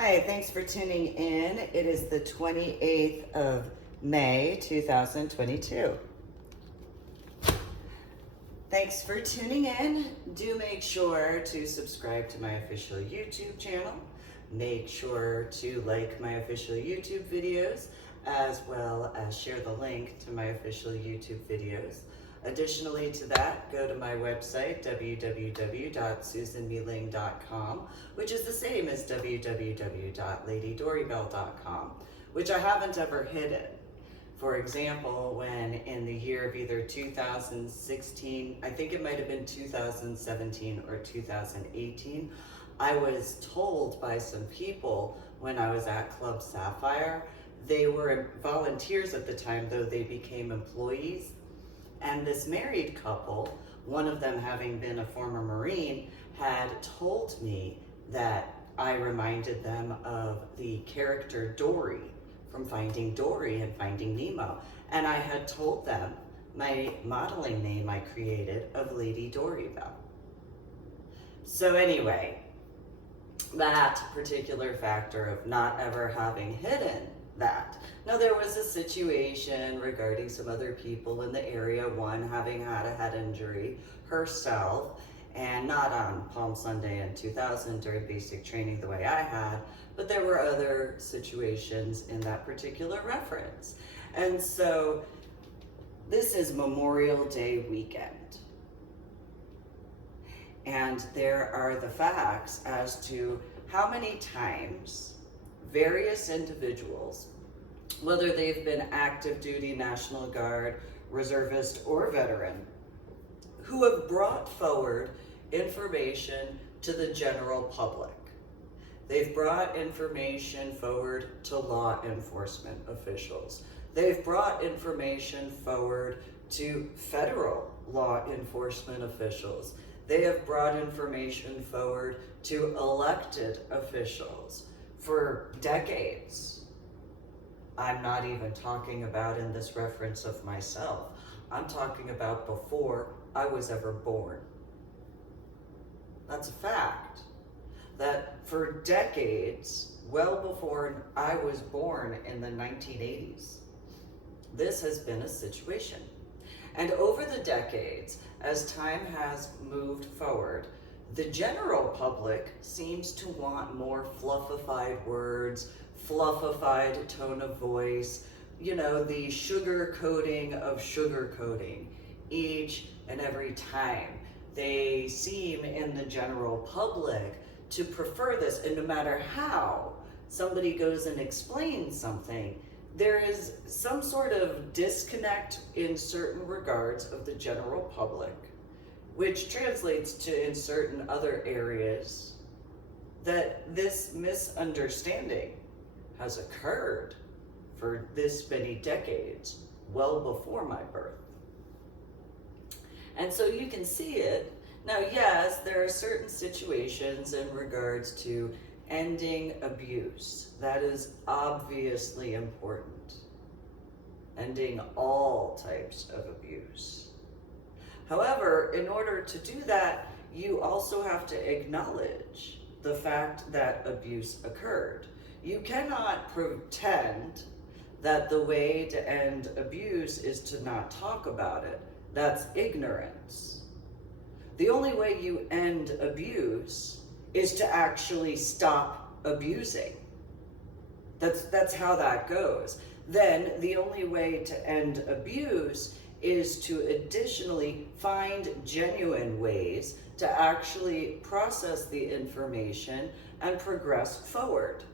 Hi, thanks for tuning in. It is the 28th of May, 2022. Thanks for tuning in. Do make sure to subscribe to my official YouTube channel. Make sure to like my official YouTube videos, as well as share the link to my official YouTube videos. Additionally to that, go to my website, www.susanmealing.com, which is the same as www.ladydorybell.com, which I haven't ever hidden. For example, when in the year of either 2016, I think it might have been 2017 or 2018, I was told by some people when I was at Club Sapphire, they were volunteers at the time, though they became employees. And this married couple, one of them having been a former Marine, had told me that I reminded them of the character Dory from Finding Dory and Finding Nemo. And I had told them my modeling name I created of Lady Dorybell. So anyway, that particular factor of not ever having hidden that. Now there was a situation regarding some other people in the area, one having had a head injury herself, and not on Palm Sunday in 2000 during basic training the way I had, but there were other situations in that particular reference. And so this is Memorial Day weekend. And there are the facts as to how many times various individuals, whether they've been active duty, National Guard, reservist, or veteran, who have brought forward information to the general public. They've brought information forward to law enforcement officials. They've brought information forward to federal law enforcement officials. They have brought information forward to elected officials for decades. I'm not even talking about in this reference of myself. I'm talking about before I was ever born. That's a fact. That for decades, well before I was born in the 1980s, this has been a situation. And over the decades, as time has moved forward, the general public seems to want more fluffified words, fluffified tone of voice, you know, the sugar coating of sugar coating each and every time. They seem in the general public to prefer this, and no matter how somebody goes and explains something, there is some sort of disconnect in certain regards of the general public, which translates to in certain other areas that this misunderstanding has occurred for this many decades, well before my birth. And so you can see it. Now, yes, there are certain situations in regards to ending abuse. That is obviously important. Ending all types of abuse. However, in order to do that, you also have to acknowledge the fact that abuse occurred. You cannot pretend that the way to end abuse is to not talk about it. That's ignorance. The only way you end abuse is to actually stop abusing. That's how that goes. Then the only way to end abuse is to additionally find genuine ways to actually process the information and progress forward,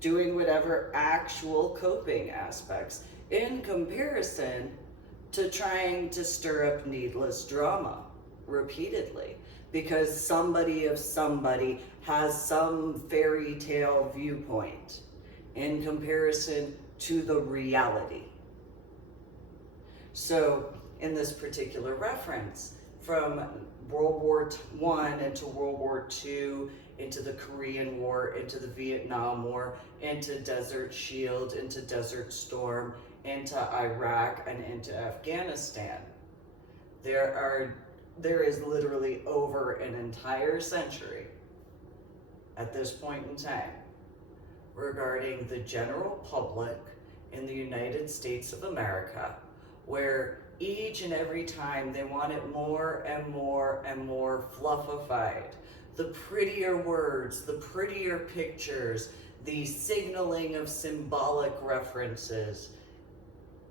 doing whatever actual coping aspects in comparison to trying to stir up needless drama repeatedly because somebody of somebody has some fairy tale viewpoint in comparison to the reality. So in this particular reference, from World War I into World War II, into the Korean War, into the Vietnam War, into Desert Shield, into Desert Storm, into Iraq, and into Afghanistan. There is literally over an entire century at this point in time regarding the general public in the United States of America, where each and every time they want it more and more and more fluffified. The prettier words, the prettier pictures, the signaling of symbolic references,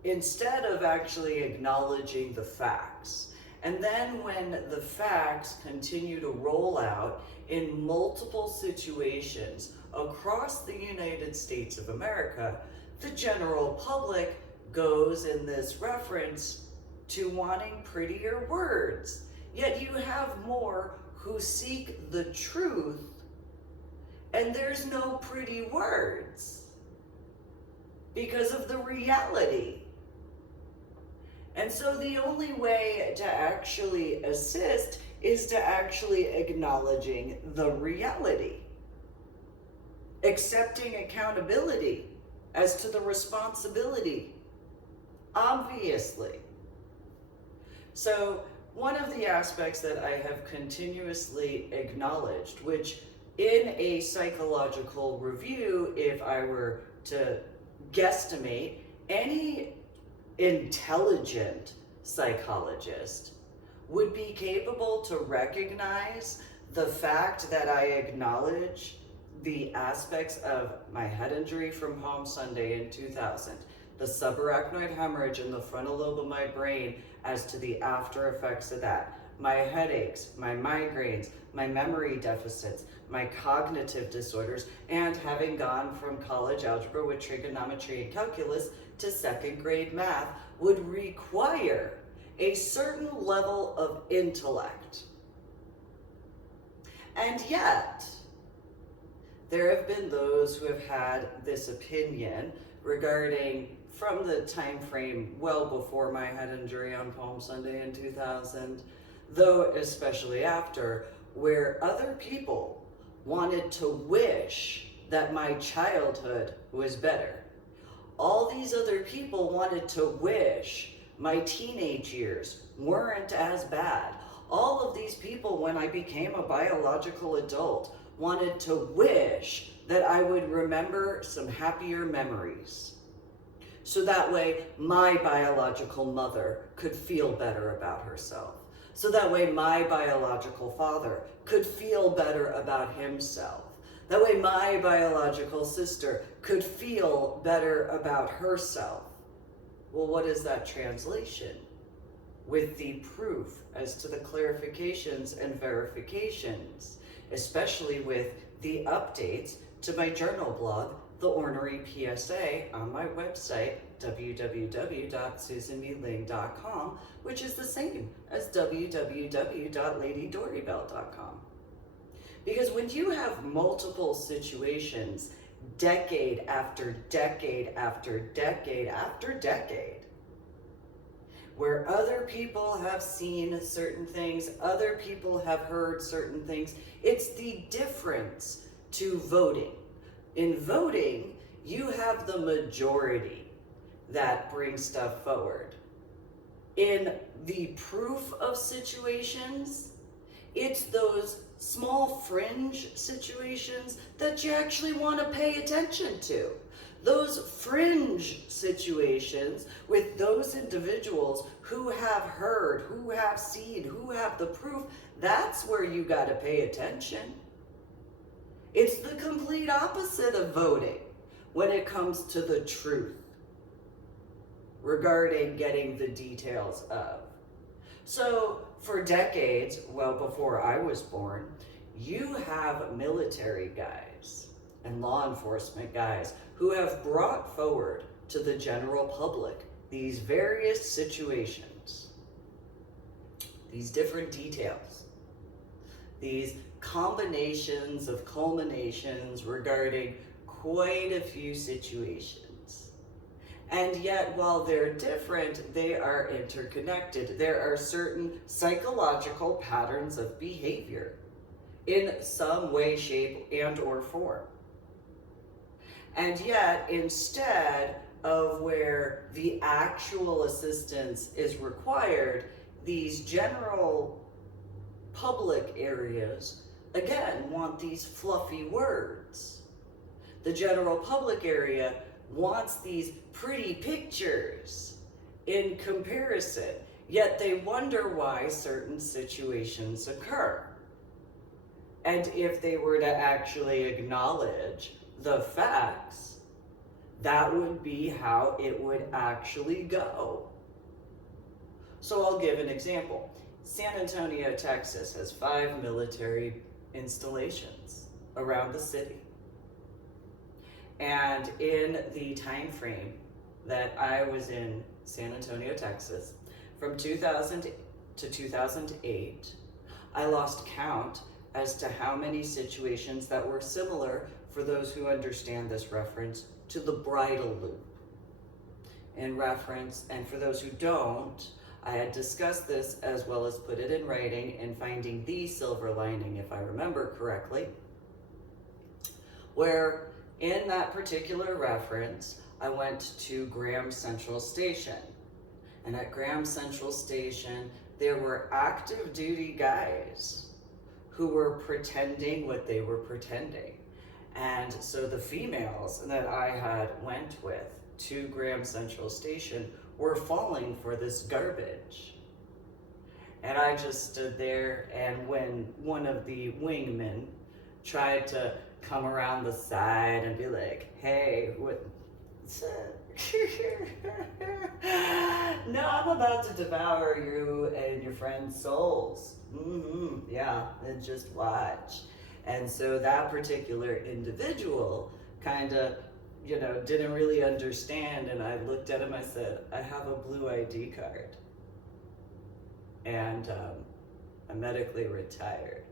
instead of actually acknowledging the facts. And then when the facts continue to roll out in multiple situations across the United States of America, the general public goes in this reference to wanting prettier words. Yet you have more who seek the truth, and there's no pretty words because of the reality. And so the only way to actually assist is to actually acknowledging the reality, accepting accountability as to the responsibility, obviously. So one of the aspects that I have continuously acknowledged, which in a psychological review, if I were to guesstimate, any intelligent psychologist would be capable to recognize the fact that I acknowledge the aspects of my head injury from Palm Sunday in 2000, the subarachnoid hemorrhage in the frontal lobe of my brain as to the after effects of that, my headaches, my migraines, my memory deficits, my cognitive disorders, and having gone from college algebra with trigonometry and calculus to second grade math would require a certain level of intellect. And yet, there have been those who have had this opinion regarding, from the time frame well before my head injury on Palm Sunday in 2000, though especially after, where other people wanted to wish that my childhood was better. All these other people wanted to wish my teenage years weren't as bad. All of these people, when I became a biological adult, wanted to wish that I would remember some happier memories. So that way my biological mother could feel better about herself. So that way my biological father could feel better about himself. That way my biological sister could feel better about herself. Well, what is that translation? With the proof as to the clarifications and verifications, especially with the updates to my journal blog, The Ornery PSA, on my website, www.susanmeling.com, which is the same as www.ladydorybell.com. Because when you have multiple situations, decade after decade after decade after decade, where other people have seen certain things, other people have heard certain things, it's the difference to voting. In voting, you have the majority that brings stuff forward. In the proof of situations, it's those small fringe situations that you actually want to pay attention to. Those fringe situations with those individuals who have heard, who have seen, who have the proof, that's where you got to pay attention. It's the complete opposite of voting when it comes to the truth regarding getting the details of. So for decades, well before I was born, you have military guys and law enforcement guys who have brought forward to the general public these various situations, these different details, these combinations of culminations regarding quite a few situations. And yet, while they're different, they are interconnected. There are certain psychological patterns of behavior in some way, shape, and or form. And yet, instead of where the actual assistance is required, these general public areas again, want these fluffy words. The general public area wants these pretty pictures in comparison, yet they wonder why certain situations occur. And if they were to actually acknowledge the facts, that would be how it would actually go. So I'll give an example. San Antonio, Texas has 5 military installations around the city. And in the time frame that I was in San Antonio, Texas, from 2000 to 2008, I lost count as to how many situations that were similar, for those who understand this reference, to the bridal loop. In reference, and for those who don't, I had discussed this as well as put it in writing in Finding the Silver Lining, if I remember correctly, where in that particular reference, I went to Graham Central Station. And at Graham Central Station, there were active duty guys who were pretending what they were pretending. And so the females that I had went with to Graham Central Station were falling for this garbage. And I just stood there, and when one of the wingmen tried to come around the side and be like, hey, what's up? No, I'm about to devour you and your friend's souls. Yeah, and just watch. And so that particular individual kind of, didn't really understand. And I looked at him, I said, I have a blue ID card. And I'm medically retired.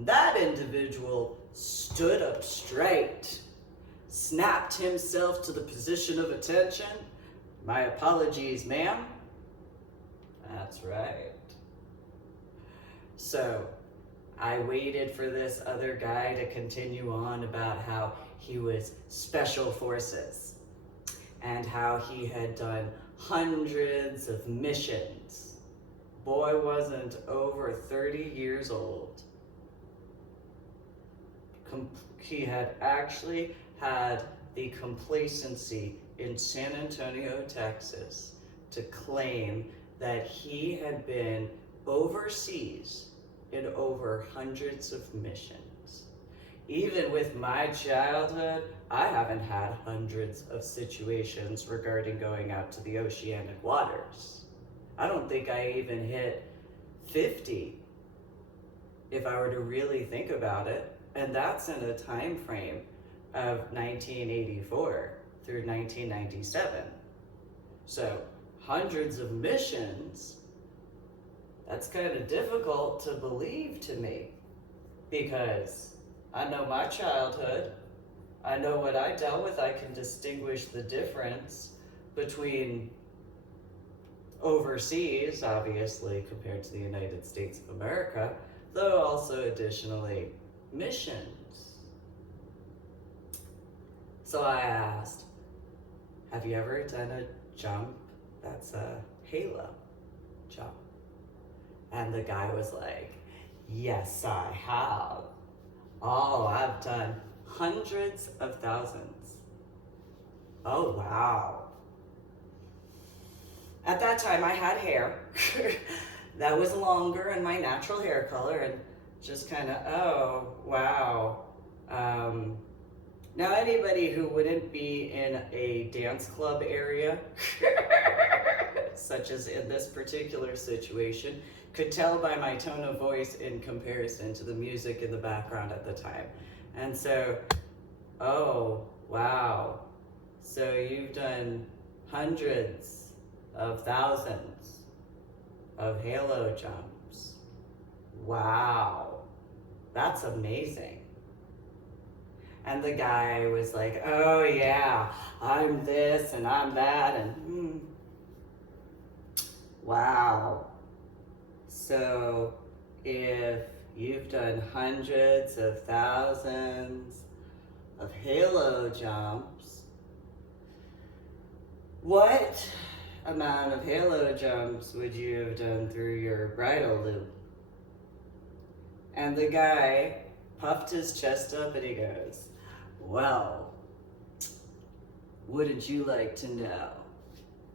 That individual stood up straight, snapped himself to the position of attention. My apologies, ma'am. That's right. So I waited for this other guy to continue on about how he was special forces and how he had done hundreds of missions. Boy wasn't over 30 years old. He had actually had the complacency in San Antonio, Texas, to claim that he had been overseas in over hundreds of missions. Even with my childhood, I haven't had hundreds of situations regarding going out to the oceanic waters. I don't think I even hit 50, if I were to really think about it. And that's in a time frame of 1984 through 1997. So hundreds of missions, that's kind of difficult to believe to me, because I know my childhood, I know what I dealt with. I can distinguish the difference between overseas, obviously, compared to the United States of America, though also additionally missions. So I asked, have you ever done a jump that's a halo jump? And the guy was like, yes, I have. Oh, I've done hundreds of thousands. Oh, wow. At that time, I had hair that was longer and my natural hair color, and just kind of, oh, wow. Now, anybody who wouldn't be in a dance club area, such as in this particular situation, could tell by my tone of voice in comparison to the music in the background at the time. And so, oh, wow. So you've done hundreds of thousands of halo jumps. Wow, that's amazing. And the guy was like, oh yeah, I'm this and I'm that, and wow. So if you've done hundreds of thousands of halo jumps, what amount of halo jumps would you have done through your bridal loop? And the guy puffed his chest up and he goes, well, wouldn't you like to know?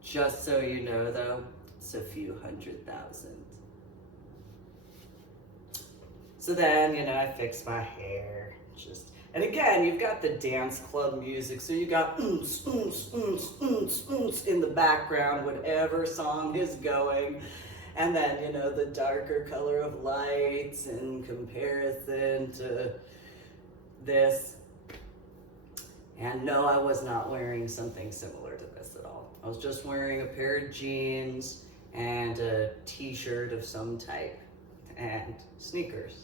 Just so you know though, it's a few 100,000. So then, I fixed my hair, and again, you've got the dance club music, so you got oons, oons, oons, oons, oons in the background, whatever song is going. And then, the darker color of lights in comparison to this. And no, I was not wearing something similar to this at all. I was just wearing a pair of jeans and a t-shirt of some type and sneakers.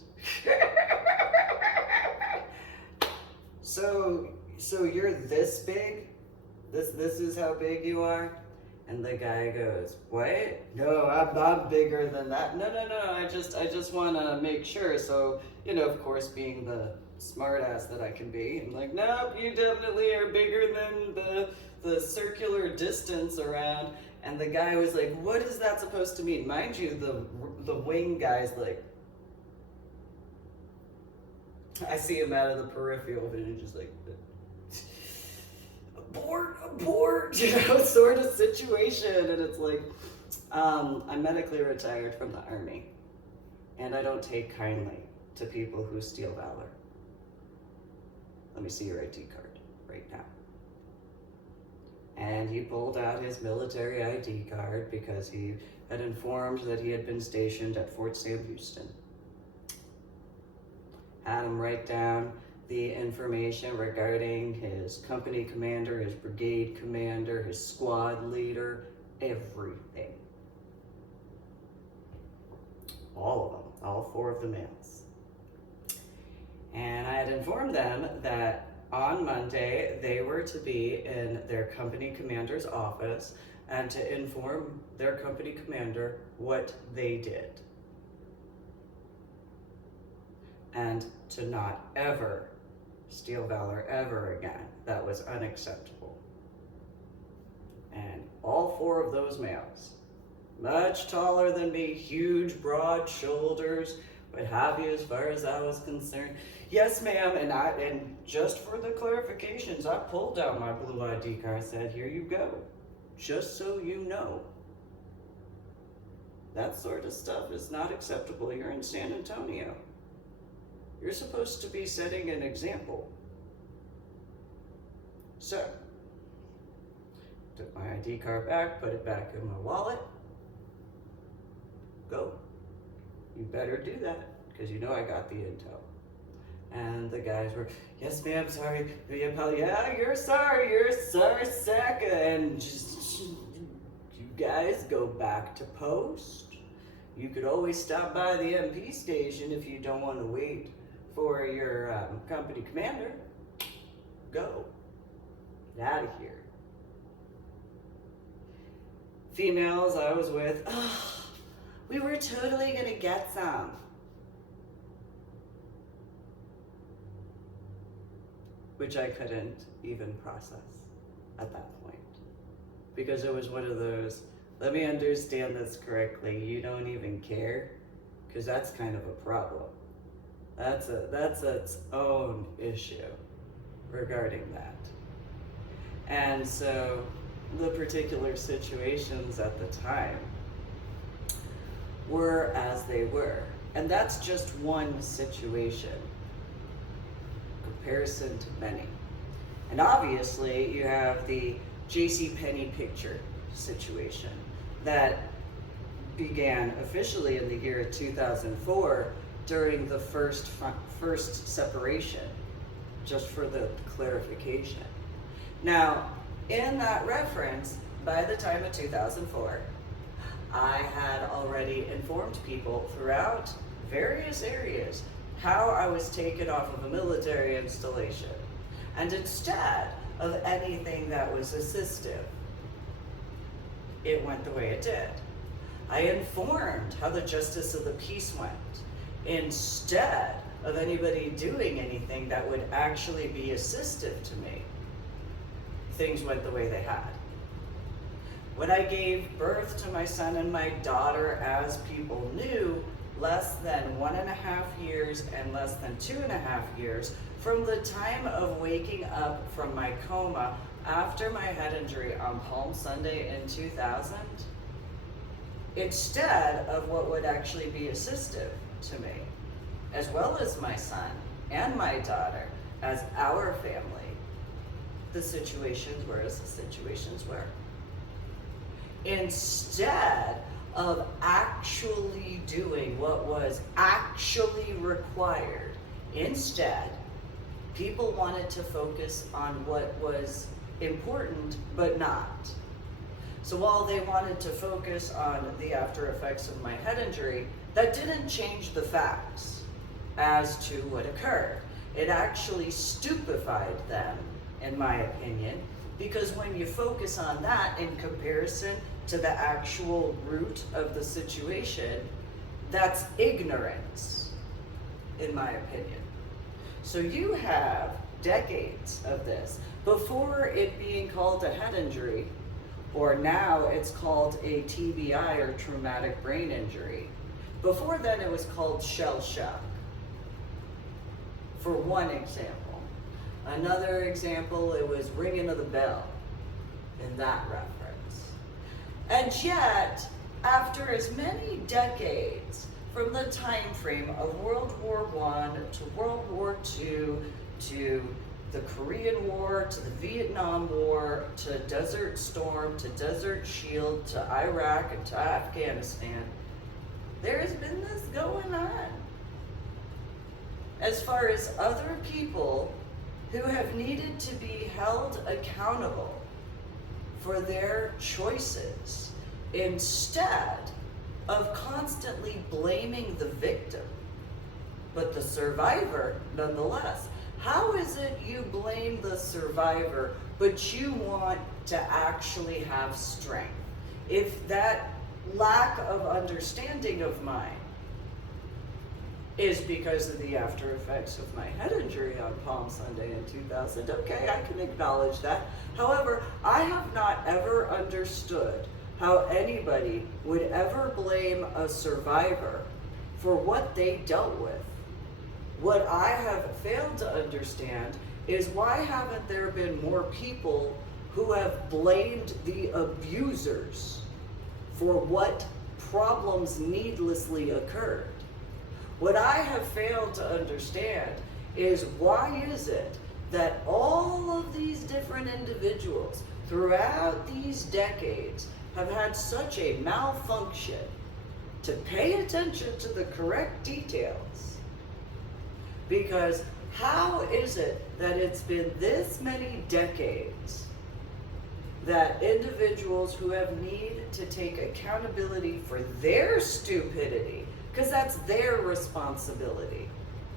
So you're this big? This is how big you are? And the guy goes, what? No, I'm bigger than that. No, I just want to make sure. So, of course, being the smart ass that I can be, I'm like, nope, you definitely are bigger than the circular distance around. And the guy was like, what is that supposed to mean? Mind you, the wing guy's like, I see him out of the peripheral vision, just like, abort, sort of situation. And it's like, I'm medically retired from the Army, and I don't take kindly to people who steal valor. Let me see your ID card right now. And he pulled out his military ID card because he had informed that he had been stationed at Fort Sam Houston. Had him write down the information regarding his company commander, his brigade commander, his squad leader, everything. All of them, all 4 of the males. And I had informed them that on Monday they were to be in their company commander's office and to inform their company commander what they did. And to not ever steal valor ever again. That was unacceptable. And all 4 of those males, much taller than me, huge, broad shoulders, what have you, as far as I was concerned. Yes, ma'am, and just for the clarifications, I pulled out my blue ID card, said, here you go, just so you know. That sort of stuff is not acceptable. You're in San Antonio. You're supposed to be setting an example. So, took my ID card back, put it back in my wallet. Go. You better do that, because you know I got the intel. And the guys were, yes ma'am, sorry, yeah, you're sorry, Saka. And just, you guys go back to post. You could always stop by the MP station if you don't want to wait for your company commander. Go. Get out of here. Females I was with, we were totally gonna get some. Which I couldn't even process at that point. Because it was one of those, let me understand this correctly, you don't even care? Because that's kind of a problem. That's its own issue regarding that. And so the particular situations at the time were as they were. And that's just one situation, comparison to many. And obviously you have the JCPenney picture situation that began officially in the year 2004 during the first separation, just for the clarification. Now, in that reference, by the time of 2004, I had already informed people throughout various areas how I was taken off of a military installation. And instead of anything that was assistive, it went the way it did. I informed how the justice of the peace went. Instead of anybody doing anything that would actually be assistive to me, things went the way they had. When I gave birth to my son and my daughter, as people knew, less than 1.5 years and less than 2.5 years from the time of waking up from my coma after my head injury on Palm Sunday in 2000, instead of what would actually be assistive to me, as well as my son and my daughter, as our family, the situations were as the situations were. Instead of actually doing what was actually required, instead, people wanted to focus on what was important but not. So while they wanted to focus on the after effects of my head injury, that didn't change the facts as to what occurred. It actually stupefied them, in my opinion, because when you focus on that in comparison to the actual root of the situation, that's ignorance, in my opinion. So you have decades of this. Before it being called a head injury, or now it's called a TBI, or traumatic brain injury. Before then it was called shell shock, for one example. Another example, it was ringing of the bell in that reference. And yet, after as many decades, from the time frame of World War I to World War II to the Korean War to the Vietnam War to Desert Storm to Desert Shield to Iraq and to Afghanistan, there has been this going on. As far as other people who have needed to be held accountable for their choices instead of constantly blaming the victim, but the survivor nonetheless. How is it you blame the survivor, but you want to actually have strength? If that lack of understanding of mine is because of the after effects of my head injury on Palm Sunday in 2000, okay, I can acknowledge that. However, I have not ever understood how anybody would ever blame a survivor for what they dealt with. What I have failed to understand is why haven't there been more people who have blamed the abusers for what problems needlessly occurred? What I have failed to understand is why is it that all of these different individuals throughout these decades have had such a malfunction to pay attention to the correct details? Because how is it that it's been this many decades that individuals who have need to take accountability for their stupidity, because that's their responsibility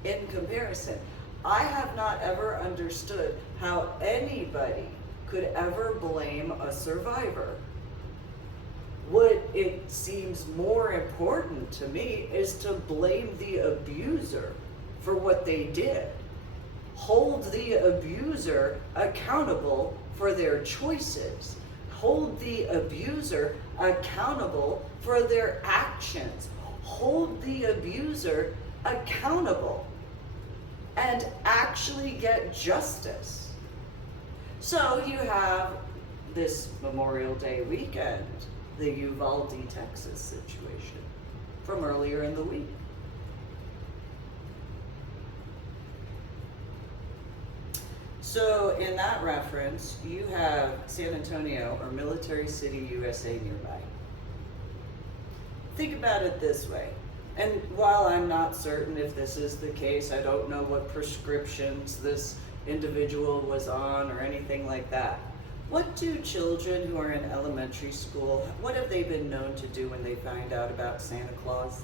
in comparison, I have not ever understood how anybody could ever blame a survivor. What it seems more important to me is to blame the abuser for what they did. Hold the abuser accountable for their choices. Hold the abuser accountable for their actions. Hold the abuser accountable and actually get justice. So you have this Memorial Day weekend, the Uvalde, Texas situation from earlier in the week. So in that reference, you have San Antonio, or Military City, USA nearby. Think about it this way. And while I'm not certain if this is the case, I don't know what prescriptions this individual was on or anything like that. What do children who are in elementary school, what have they been known to do when they find out about Santa Claus?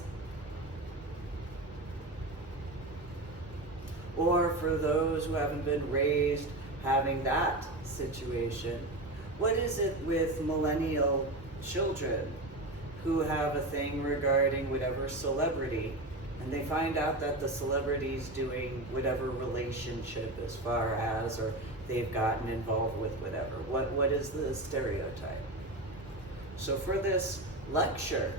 Or for those who haven't been raised having that situation, what is it with millennial children who have a thing regarding whatever celebrity, and they find out that the celebrity's doing whatever relationship as far as, or they've gotten involved with whatever. What is the stereotype? So for this lecture,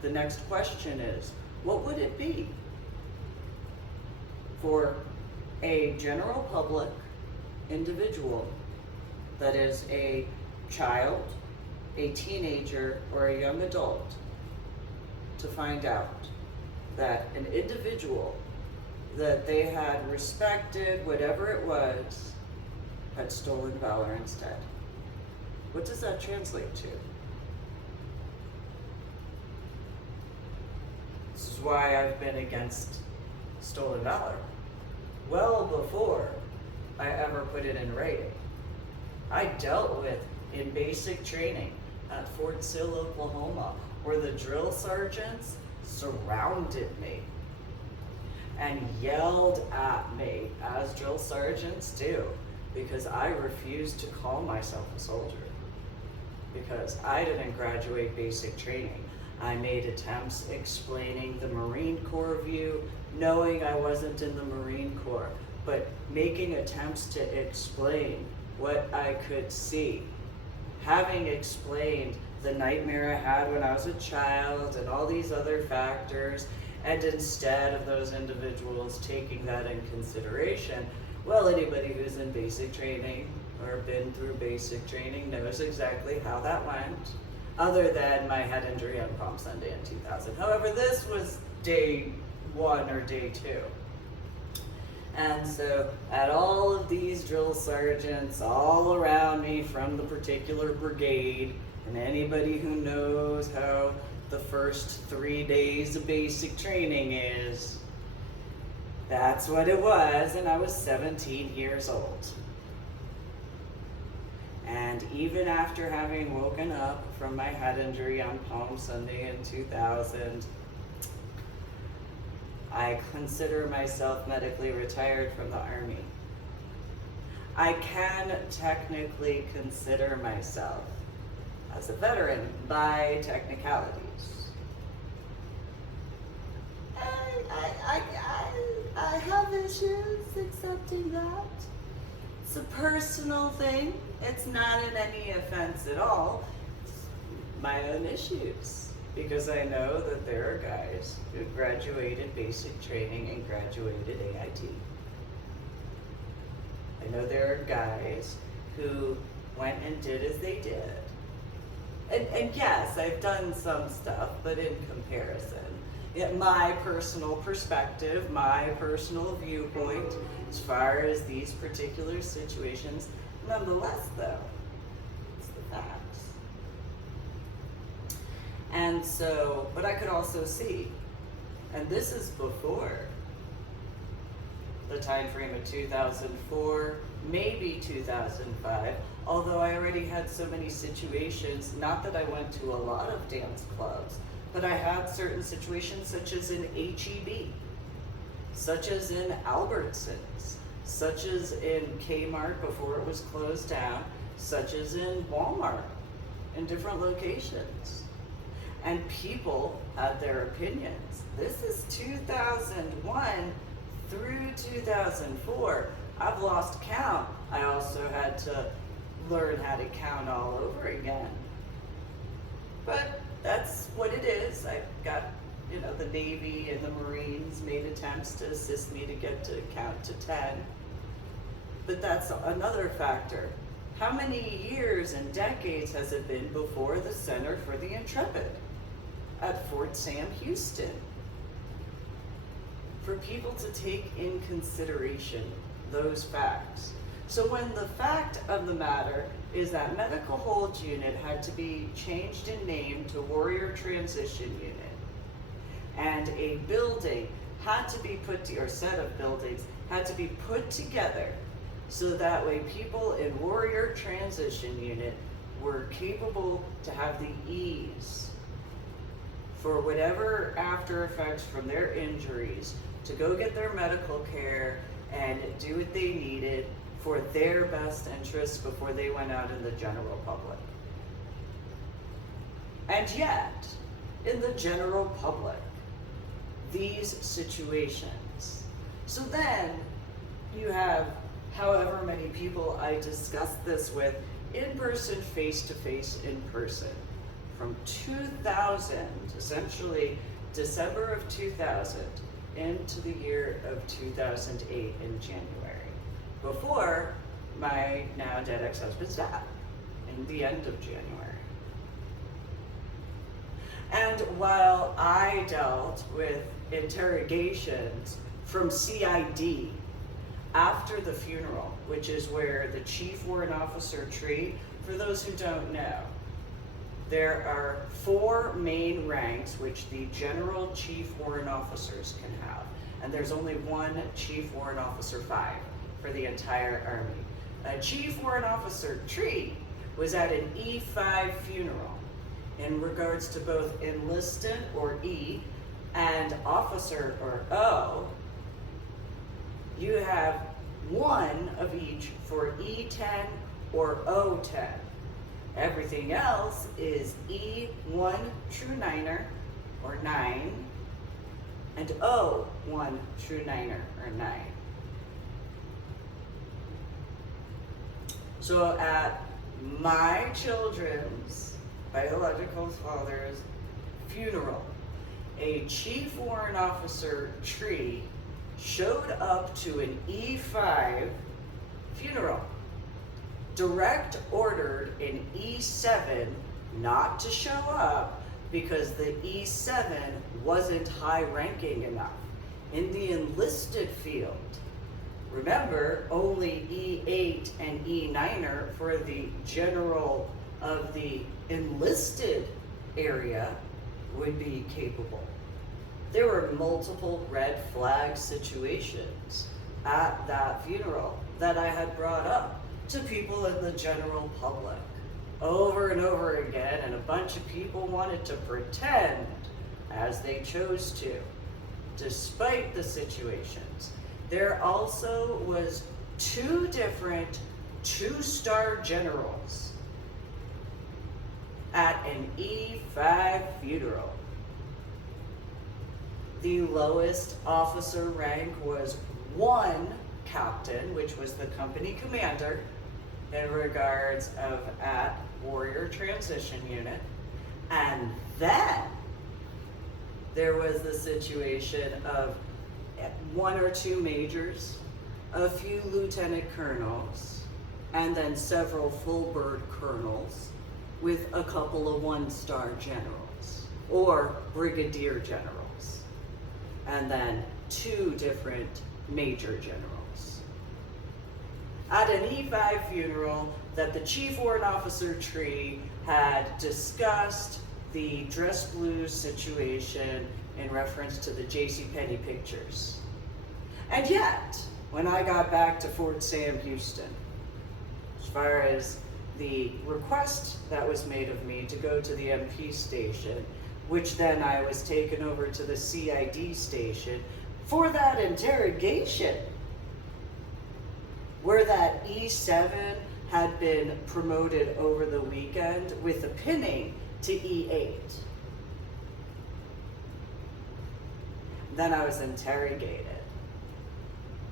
the next question is, what would it be for a general public individual that is a child, a teenager, or a young adult to find out that an individual that they had respected, whatever it was, had stolen valor instead? What does that translate to? This is why I've been against stolen valor. Well before I ever put it in writing. I dealt with in basic training at Fort Sill, Oklahoma, where the drill sergeants surrounded me and yelled at me, as drill sergeants do, because I refused to call myself a soldier. Because I didn't graduate basic training. I made attempts explaining the Marine Corps view, knowing I wasn't in the Marine Corps, but making attempts to explain what I could see. Having explained the nightmare I had when I was a child and all these other factors, and instead of those individuals taking that in consideration, well, anybody who's in basic training or been through basic training knows exactly how that went, other than my head injury on Palm Sunday in 2000. However, this was day 1 or day 2. And so at all of these drill sergeants all around me from the particular brigade, and anybody who knows how the first 3 days of basic training is, that's what it was, and I was 17 years old. And even after having woken up from my head injury on Palm Sunday in 2000, I consider myself medically retired from the Army. I can technically consider myself as a veteran by technicalities. I have issues accepting that. It's a personal thing. It's not in any offense at all. It's my own issues. Because I know that there are guys who graduated basic training and graduated AIT. I know there are guys who went and did as they did. And yes, I've done some stuff, but in comparison, my personal perspective, my personal viewpoint, as far as these particular situations, nonetheless though, it's the facts. And so, but I could also see, and this is before the time frame of 2004, maybe 2005, although I already had so many situations, not that I went to a lot of dance clubs, but I had certain situations such as in HEB, such as in Albertsons, such as in Kmart before it was closed down, such as in Walmart, in different locations. And people had their opinions. This is 2001 through 2004. I've lost count. I also had to learn how to count all over again. But that's what it is. I got, the Navy and the Marines made attempts to assist me to get to count to 10. But that's another factor. How many years and decades has it been before the Center for the Intrepid at Fort Sam Houston? For people to take in consideration those facts. So when the fact of the matter is that Medical Hold Unit had to be changed in name to Warrior Transition Unit, and a building had to be or set of buildings had to be put together so that way people in Warrior Transition Unit were capable to have the ease for whatever after effects from their injuries to go get their medical care and do what they needed for their best interests before they went out in the general public. And yet, in the general public, these situations. So then you have however many people I discussed this with in person, face to face, in person. From 2000, essentially December of 2000 into the year of 2008 in January, before my now dead ex-husband's death in the end of January. And while I dealt with interrogations from CID after the funeral, which is where the chief warrant officer tree, for those who don't know, there are 4 main ranks which the general chief warrant officers can have. And there's only one chief warrant officer 5 for the entire Army. A chief warrant officer tree was at an E5 funeral. In regards to both enlisted, or E, and officer, or O, you have one of each for E10 or O10. Everything else is E1 true niner, or 9, and O1 true niner, or 9. So at my children's biological father's funeral, a chief warrant officer tree showed up to an E5 funeral, direct ordered an E7 not to show up because the E7 wasn't high ranking enough. In the enlisted field, remember, only E8 and E9er for the general of the enlisted area would be capable. There were multiple red flag situations at that funeral that I had brought up to people in the general public over and over again, and a bunch of people wanted to pretend as they chose to, despite the situations. There also was 2 different 2-star generals at an E5 funeral. The lowest officer rank was 1 captain, which was the company commander in regards of at Warrior Transition Unit. And then there was the situation of 1 or 2 majors, a few lieutenant colonels, and then several full bird colonels, with a couple of 1-star generals or brigadier generals, and then 2 different major generals. At an E5 funeral that the chief warrant officer tree had discussed the dress blues situation in reference to the JCPenney pictures. And yet, when I got back to Fort Sam Houston, as far as the request that was made of me to go to the MP station, which then I was taken over to the CID station for that interrogation, where that E7 had been promoted over the weekend with a pinning to E8. Then I was interrogated,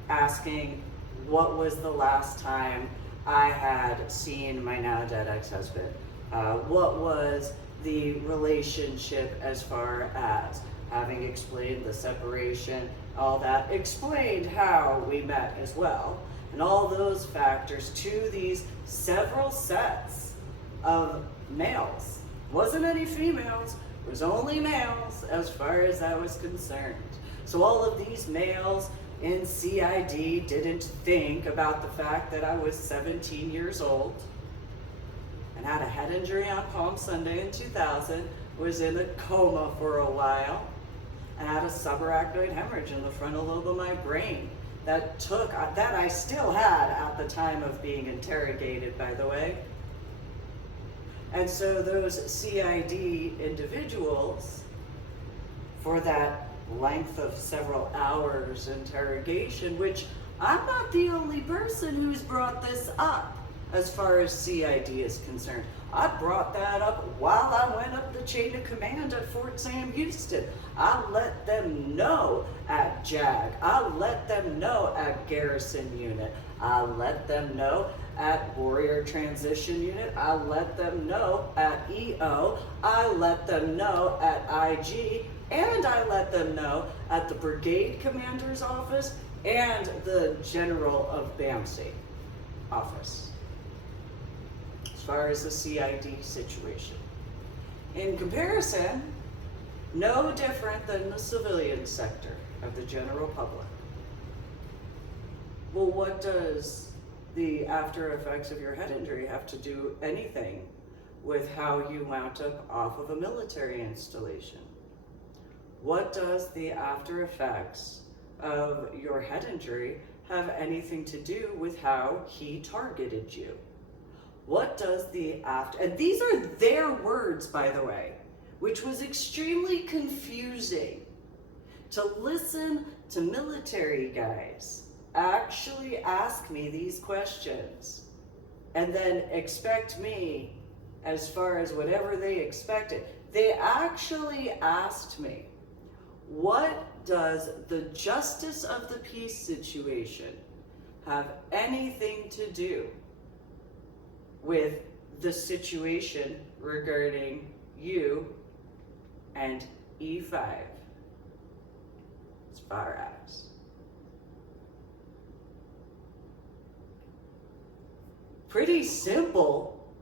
asking what was the last time I had seen my now dead ex-husband. What was the relationship as far as having explained the separation, all that, explained how we met as well, and all those factors to these several sets of males. Wasn't any females, it was only males as far as I was concerned. So all of these males in CID didn't think about the fact that I was 17 years old and had a head injury on Palm Sunday in 2000, was in a coma for a while, and had a subarachnoid hemorrhage in the frontal lobe of my brain that I still had at the time of being interrogated, by the way. And so those CID individuals, for that length of several hours interrogation, which I'm not the only person who's brought this up as far as CID is concerned. I brought that up while I went up the chain of command at Fort Sam Houston. I let them know at JAG. I let them know at Garrison Unit. I let them know at Warrior Transition Unit. I let them know at EO. I let them know at IG. And I let them know at the brigade commander's office and the general of BAMC office, as far as the CID situation. In comparison, no different than the civilian sector of the general public. Well, what does the after effects of your head injury have to do anything with how you wound up off of a military installation? What does the after effects of your head injury have anything to do with how he targeted you? What does the after, and these are their words, by the way, which was extremely confusing to listen to military guys actually ask me these questions and then expect me, as far as whatever they expected. They actually asked me, what does the justice of the peace situation have anything to do with the situation regarding you and E5, as far as? Pretty simple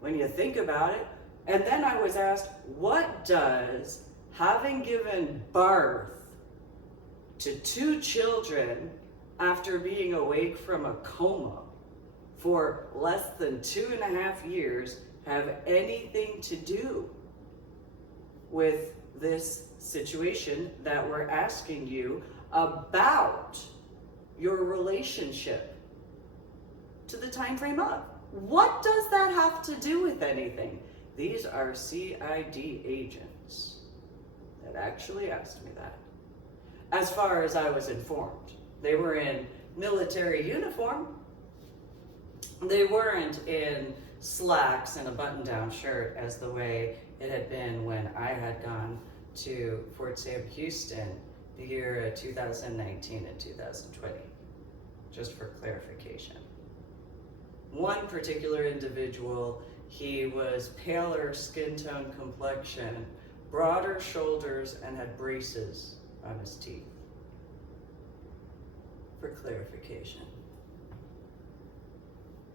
when you think about it. And then I was asked, what does having given birth to 2 children after being awake from a coma for less than 2.5 years have anything to do with this situation that we're asking you about your relationship to the time frame of? What does that have to do with anything? These are CID agents that actually asked me that. As far as I was informed, they were in military uniform. They weren't in slacks and a button-down shirt as the way it had been when I had gone to Fort Sam Houston the year 2019 and 2020, just for clarification. One particular individual, he was paler skin tone complexion, broader shoulders, and had braces on his teeth, for clarification,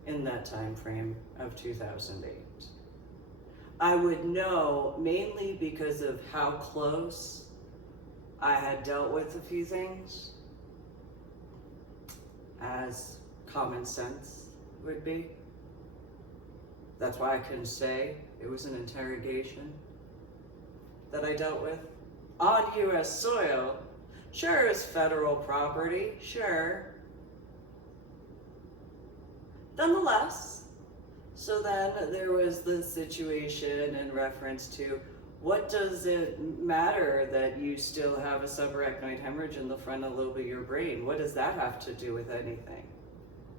in that time frame of 2008. I would know mainly because of how close I had dealt with a few things, as common sense would be. That's why I couldn't say it was an interrogation that I dealt with on US soil. Sure, it's federal property, sure. Nonetheless, so then there was the situation in reference to, what does it matter that you still have a subarachnoid hemorrhage in the frontal lobe of your brain? What does that have to do with anything?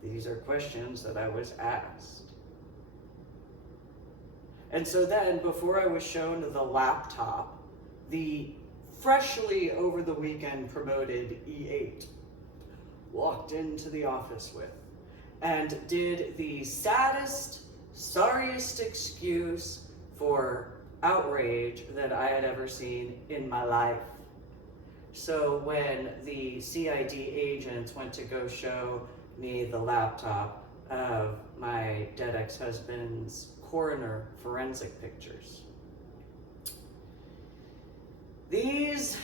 These are questions that I was asked. And so then, before I was shown the laptop, the freshly over the weekend promoted E8 walked into the office with and did the saddest, sorriest excuse for outrage that I had ever seen in my life. So when the CID agents went to go show me the laptop of my dead ex-husband's coroner forensic pictures, these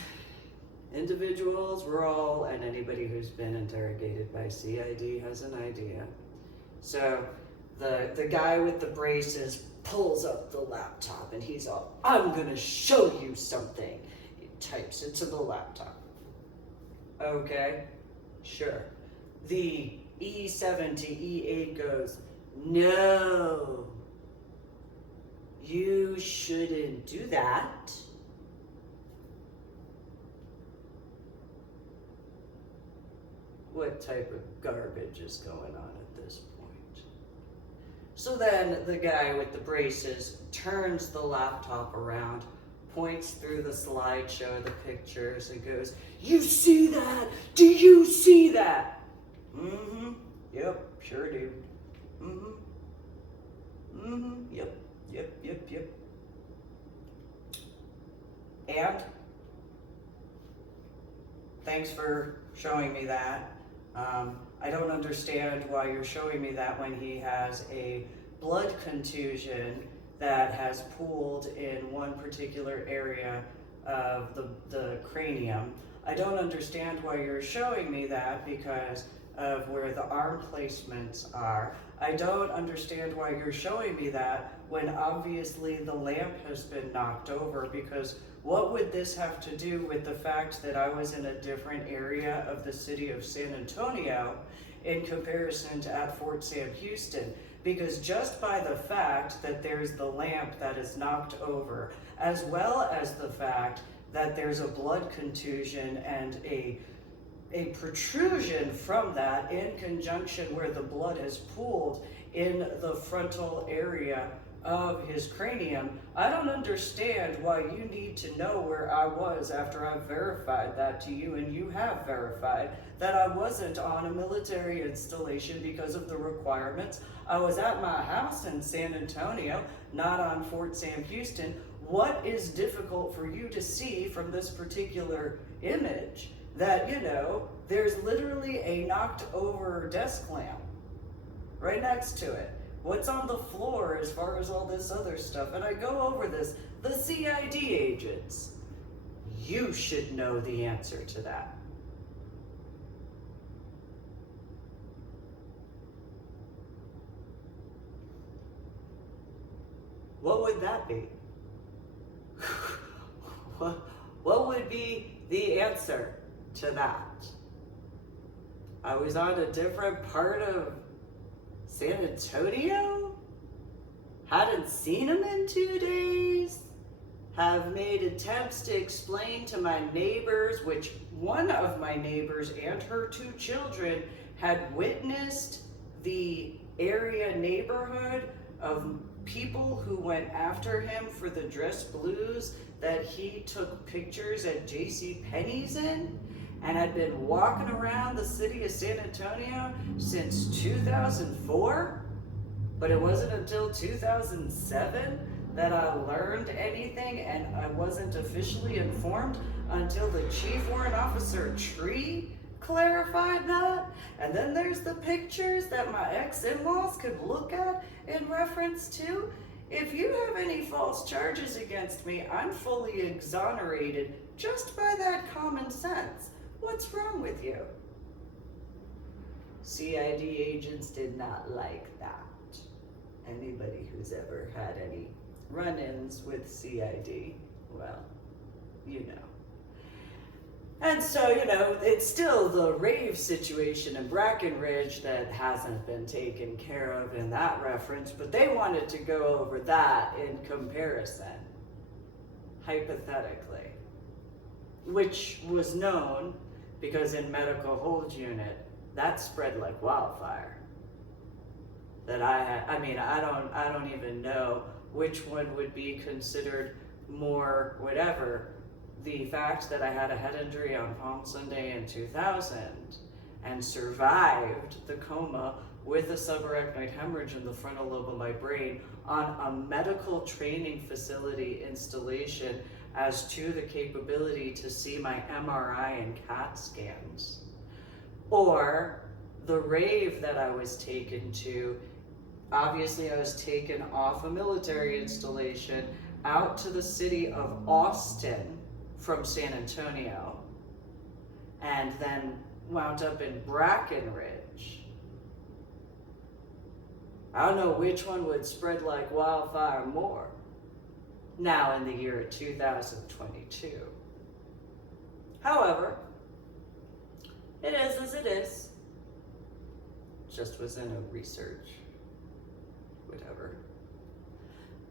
individuals were all, and anybody who's been interrogated by CID has an idea. So the guy with the braces pulls up the laptop and he's all, I'm gonna show you something. He types it to the laptop. Okay, sure. The E7 to E8 goes, no, you shouldn't do that. What type of garbage is going on at this point? So then the guy with the braces turns the laptop around, points through the slideshow, the pictures, and goes, you see that? Do you see that? Mm-hmm. Yep, sure do. Mm-hmm. Mm-hmm. Yep. And thanks for showing me that. I don't understand why you're showing me that when he has a blood contusion that has pooled in one particular area of the cranium. I don't understand why you're showing me that because of where the arm placements are. I don't understand why you're showing me that when obviously the lamp has been knocked over, because what would this have to do with the fact that I was in a different area of the city of San Antonio in comparison to at Fort Sam Houston? Because just by the fact that there's the lamp that is knocked over, as well as the fact that there's a blood contusion and a protrusion from that in conjunction where the blood has pooled in the frontal area of his cranium, I don't understand why you need to know where I was after I've verified that to you, and you have verified that I wasn't on a military installation because of the requirements. I was at my house in San Antonio, not on Fort Sam Houston. What is difficult for you to see from this particular image? That, you know, there's literally a knocked over desk lamp right next to it. What's on the floor as far as all this other stuff? And I go over this. The CID agents, you should know the answer to that. What would that be? What would be the answer to that? I was on a different part of San Antonio? Hadn't seen him in 2 days? Have made attempts to explain to my neighbors, which one of my neighbors and her 2 children had witnessed the area neighborhood of people who went after him for the dress blues that he took pictures at JCPenney's in, and had been walking around the city of San Antonio since 2004, but it wasn't until 2007 that I learned anything, and I wasn't officially informed until the Chief Warrant Officer Tree clarified that. And then there's the pictures that my ex-in-laws could look at in reference to. If you have any false charges against me, I'm fully exonerated just by that common sense. What's wrong with you? CID agents did not like that. Anybody who's ever had any run-ins with CID, well, you know. And so, you know, it's still the rave situation in Brackenridge that hasn't been taken care of in that reference, but they wanted to go over that in comparison, hypothetically, which was known because in medical hold unit, that spread like wildfire. That I don't even know which one would be considered more whatever. The fact that I had a head injury on Palm Sunday in 2000 and survived the coma with a subarachnoid hemorrhage in the frontal lobe of my brain on a medical training facility installation as to the capability to see my MRI and CAT scans. Or the rave that I was taken to, obviously I was taken off a military installation out to the city of Austin from San Antonio, and then wound up in Brackenridge. I don't know which one would spread like wildfire more now in the year 2022. However, it is as it is. Just was in a research, whatever.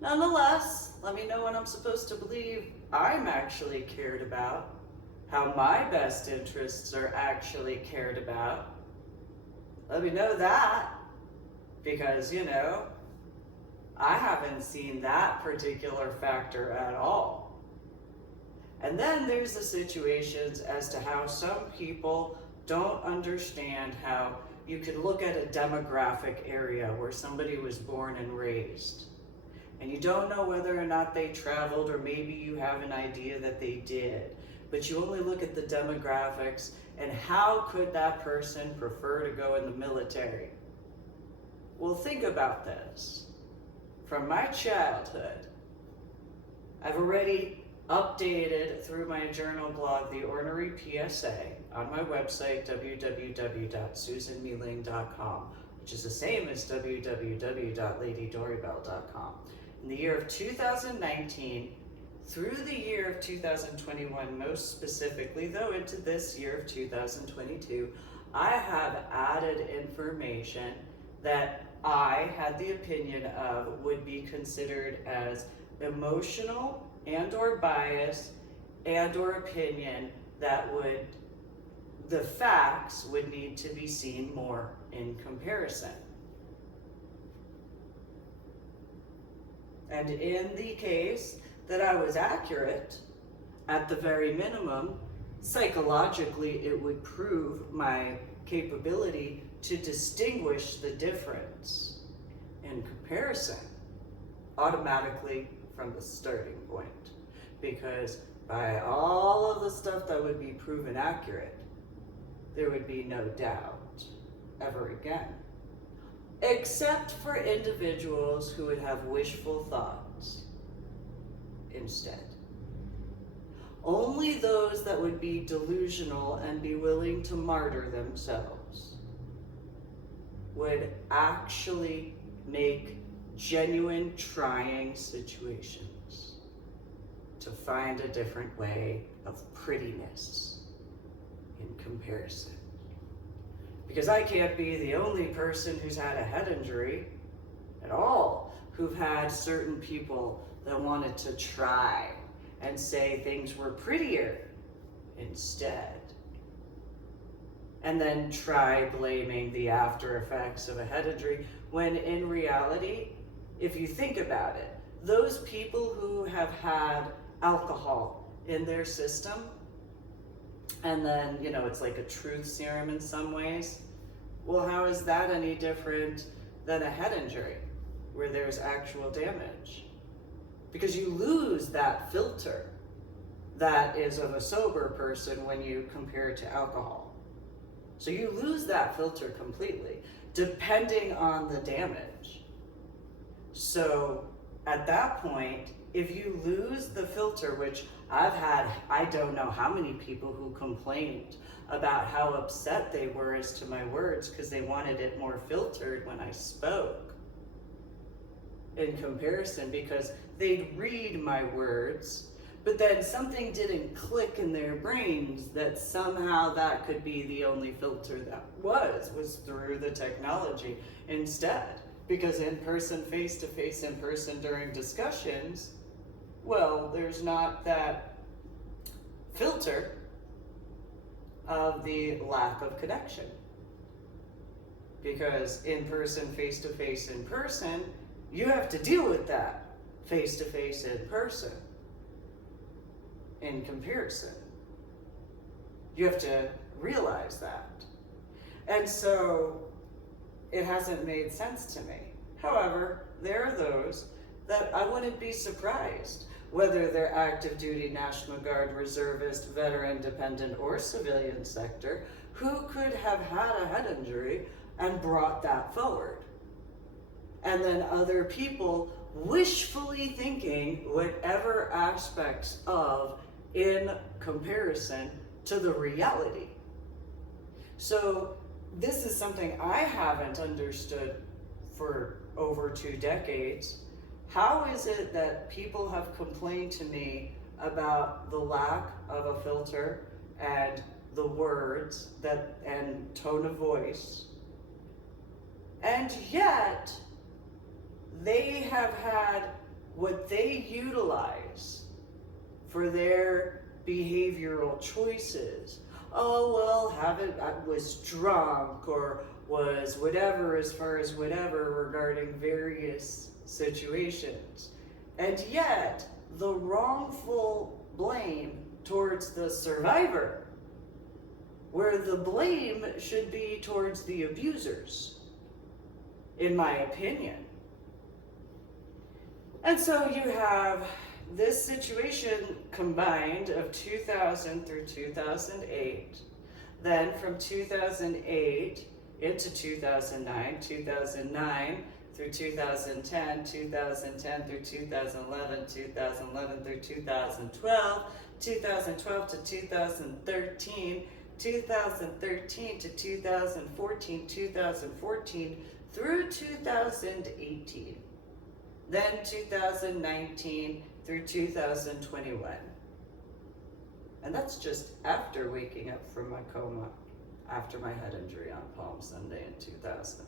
Nonetheless, let me know when I'm supposed to believe I'm actually cared about, how my best interests are actually cared about. Let me know that, because, you know, I haven't seen that particular factor at all. And then there's the situations as to how some people don't understand how you could look at a demographic area where somebody was born and raised, and you don't know whether or not they traveled, or maybe you have an idea that they did, but you only look at the demographics and how could that person prefer to go in the military? Well, think about this. From my childhood, I've already updated through my journal blog the Ornery PSA on my website, www.susanmealing.com, which is the same as www.ladydoribell.com. In the year of 2019 through the year of 2021, most specifically, though, into this year of 2022, I have added information that I had the opinion of would be considered as emotional and or bias and or opinion that would, the facts would need to be seen more in comparison. And in the case that I was accurate, at the very minimum, psychologically it would prove my capability to distinguish the difference in comparison automatically from the starting point. Because by all of the stuff that would be proven accurate, there would be no doubt ever again. Except for individuals who would have wishful thoughts instead. Only those that would be delusional and be willing to martyr themselves would actually make genuine trying situations to find a different way of prettiness in comparison. Because I can't be the only person who's had a head injury at all, who've had certain people that wanted to try and say things were prettier instead. And then try blaming the after effects of a head injury, when in reality, if you think about it, those people who have had alcohol in their system, and then, you know, it's like a truth serum in some ways. Well, how is that any different than a head injury where there's actual damage? Because you lose that filter that is of a sober person when you compare it to alcohol. So you lose that filter completely, depending on the damage. So at that point, if you lose the filter, which I've had, I don't know how many people who complained about how upset they were as to my words because they wanted it more filtered when I spoke in comparison, because they'd read my words, but then something didn't click in their brains that somehow that could be the only filter that was through the technology instead. Because in person, face to face, in person during discussions, well, there's not that filter of the lack of connection. Because in person, face to face, in person, you have to deal with that face to face, in person. In comparison, you have to realize that. And so it hasn't made sense to me. However, there are those that I wouldn't be surprised, whether they're active duty, National Guard, reservist, veteran, dependent, or civilian sector, who could have had a head injury and brought that forward. And then other people wishfully thinking whatever aspects of in comparison to the reality. So this is something I haven't understood for over 2 decades. How is it that people have complained to me about the lack of a filter and the words that and tone of voice, and yet they have had what they utilize for their behavioral choices? Oh, well, I was drunk, or was whatever, as far as whatever regarding various situations. And yet, the wrongful blame towards the survivor, where the blame should be towards the abusers, in my opinion. And so you have this situation combined of 2000 through 2008, then from 2008 into 2009, 2009 through 2010, 2010 through 2011, 2011 through 2012, 2012 to 2013, 2013 to 2014, 2014 through 2018. Then 2019 through 2021. And that's just after waking up from my coma after my head injury on Palm Sunday in 2000.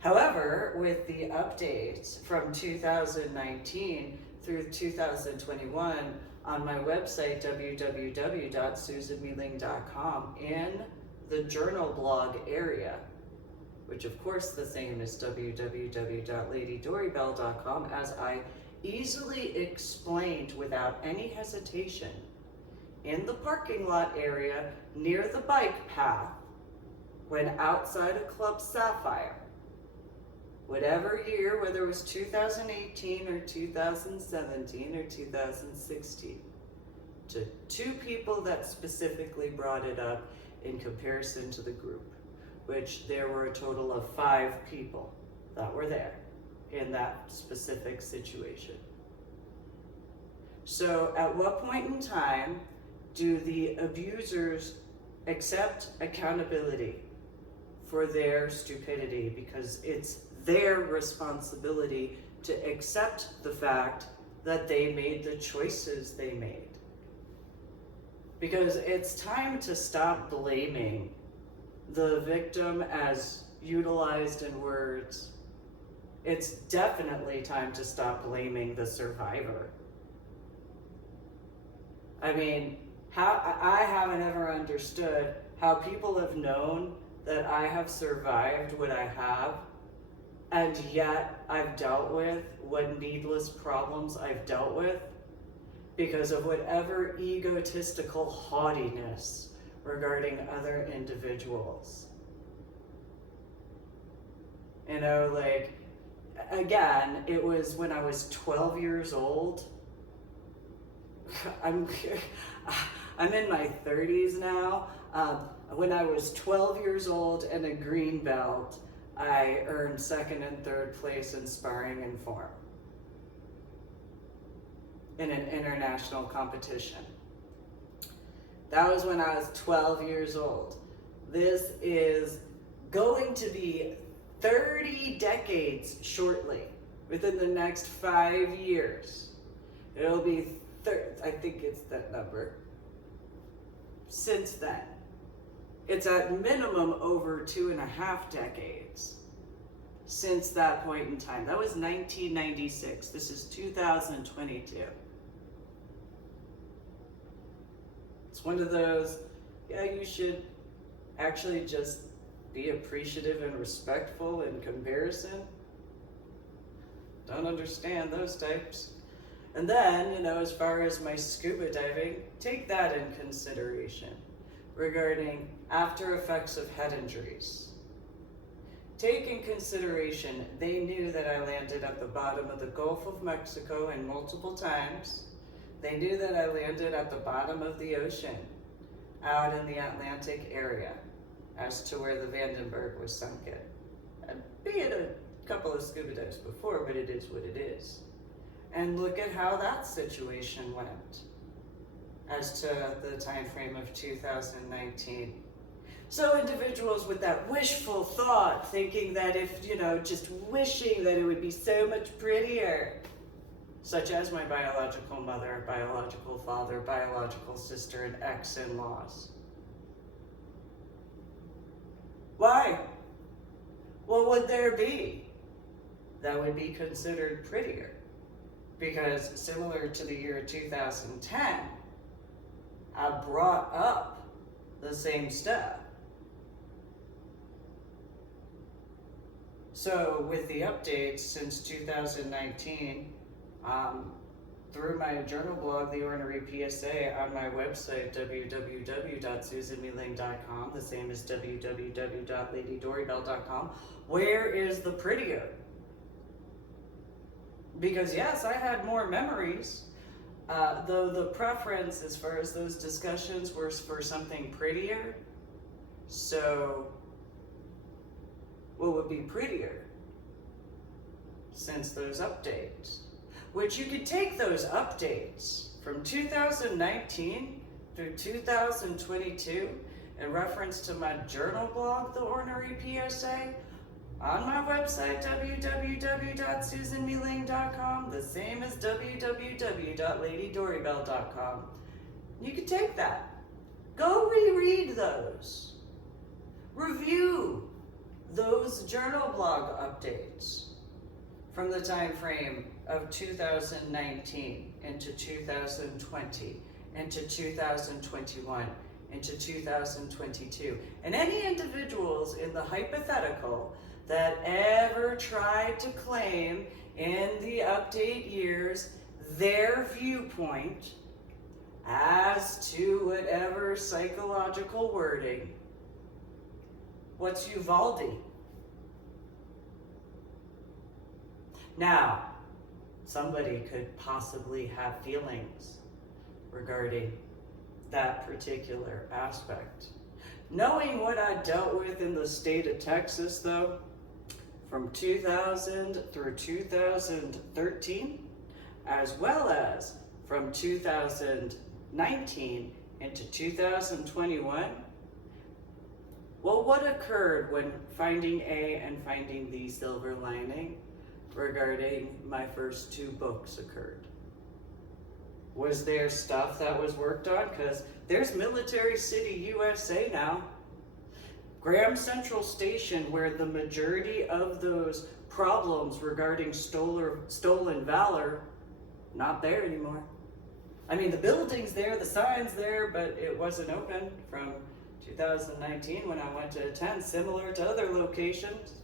However, with the updates from 2019 through 2021 on my website, www.susanmealing.com, in the journal blog area, which of course the same is www.ladydorybell.com, as I easily explained without any hesitation, in the parking lot area near the bike path, when outside of Club Sapphire, whatever year, whether it was 2018 or 2017 or 2016, to two people that specifically brought it up in comparison to the group, which there were a total of 5 people that were there in that specific situation. So at what point in time do the abusers accept accountability for their stupidity? Because it's their responsibility to accept the fact that they made the choices they made. Because it's time to stop blaming the victim as utilized in words. It's definitely time to stop blaming the survivor. I mean, I haven't ever understood how people have known that I have survived what I have, and yet I've dealt with what needless problems I've dealt with because of whatever egotistical haughtiness regarding other individuals. You know, like, again, it was when I was 12 years old. I'm in my 30s now. When I was 12 years old and a green belt, I earned 2nd and 3rd place in sparring and form in an international competition. That was when I was 12 years old. This is going to be 30 decades shortly, within the next 5 years. It'll be, I think it's that number. Since then. It's at minimum over 2.5 decades since that point in time. That was 1996. This is 2022. It's one of those, yeah, you should actually just be appreciative and respectful in comparison. Don't understand those types. And then, you know, as far as my scuba diving, take that in consideration regarding after effects of head injuries. Take in consideration, they knew that I landed at the bottom of the Gulf of Mexico and multiple times. They knew that I landed at the bottom of the ocean, out in the Atlantic area, as to where the Vandenberg was sunken. I'd been a couple of scuba dives before, but it is what it is. And look at how that situation went as to the time frame of 2019. So individuals with that wishful thought, thinking that if, you know, just wishing that it would be so much prettier, such as my biological mother, biological father, biological sister, and ex-in-laws. Why? What would there be that would be considered prettier? Because similar to the year 2010, I brought up the same stuff. So with the updates since 2019, through my journal blog, The Ornery PSA, on my website, www.susanmealing.com, the same as www.ladydorybell.com, where is the prettier? Because yes, I had more memories, though the preference as far as those discussions were for something prettier. So what would be prettier since those updates? Which you could take those updates from 2019 through 2022 in reference to my journal blog, The Ornery PSA, on my website, www.susanmealing.com, the same as www.ladydorybell.com. You could take that. Go reread those. Review those journal blog updates from the time frame of 2019 into 2020, into 2021, into 2022. And any individuals in the hypothetical that ever tried to claim in the update years their viewpoint as to whatever psychological wording, what's Uvalde? Now, somebody could possibly have feelings regarding that particular aspect. Knowing what I dealt with in the state of Texas, though, from 2000 through 2013, as well as from 2019 into 2021, well, what occurred when finding A and finding the silver lining regarding my first 2 books occurred? Was there stuff that was worked on? Because there's Military City, USA now. Graham Central Station, where the majority of those problems regarding stolen valor, not there anymore. I mean, the building's there, the sign's there, but it wasn't open from 2019 when I went to attend, similar to other locations.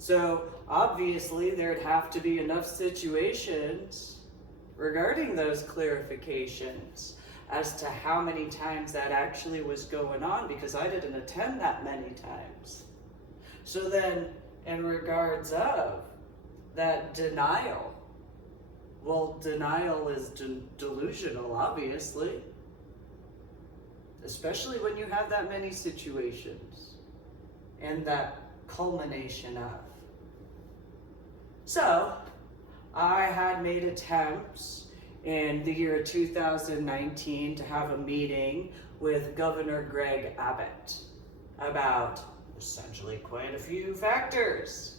So obviously there'd have to be enough situations regarding those clarifications as to how many times that actually was going on, because I didn't attend that many times. So then in regards of that denial, well, denial is delusional, obviously, especially when you have that many situations and that culmination of. So I had made attempts in the year 2019 to have a meeting with Governor Greg Abbott about essentially quite a few factors,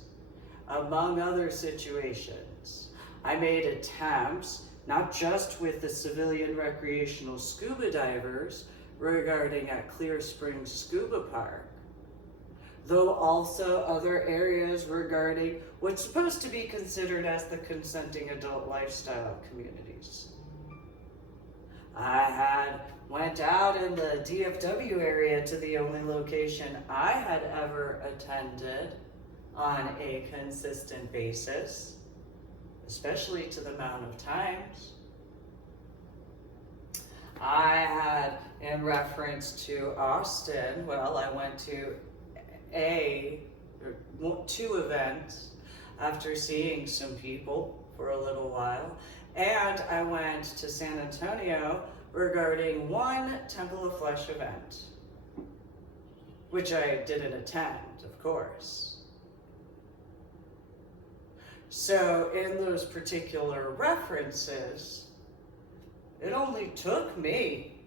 among other situations. I made attempts, not just with the civilian recreational scuba divers regarding at Clear Springs Scuba Park, though also other areas regarding what's supposed to be considered as the consenting adult lifestyle communities. I went out in the DFW area to the only location I had ever attended on a consistent basis, especially to the amount of times. I had, in reference to Austin, well, I went to 2 events after seeing some people for a little while, and I went to San Antonio regarding 1 Temple of Flesh event, which I didn't attend, of course. So in those particular references, it only took me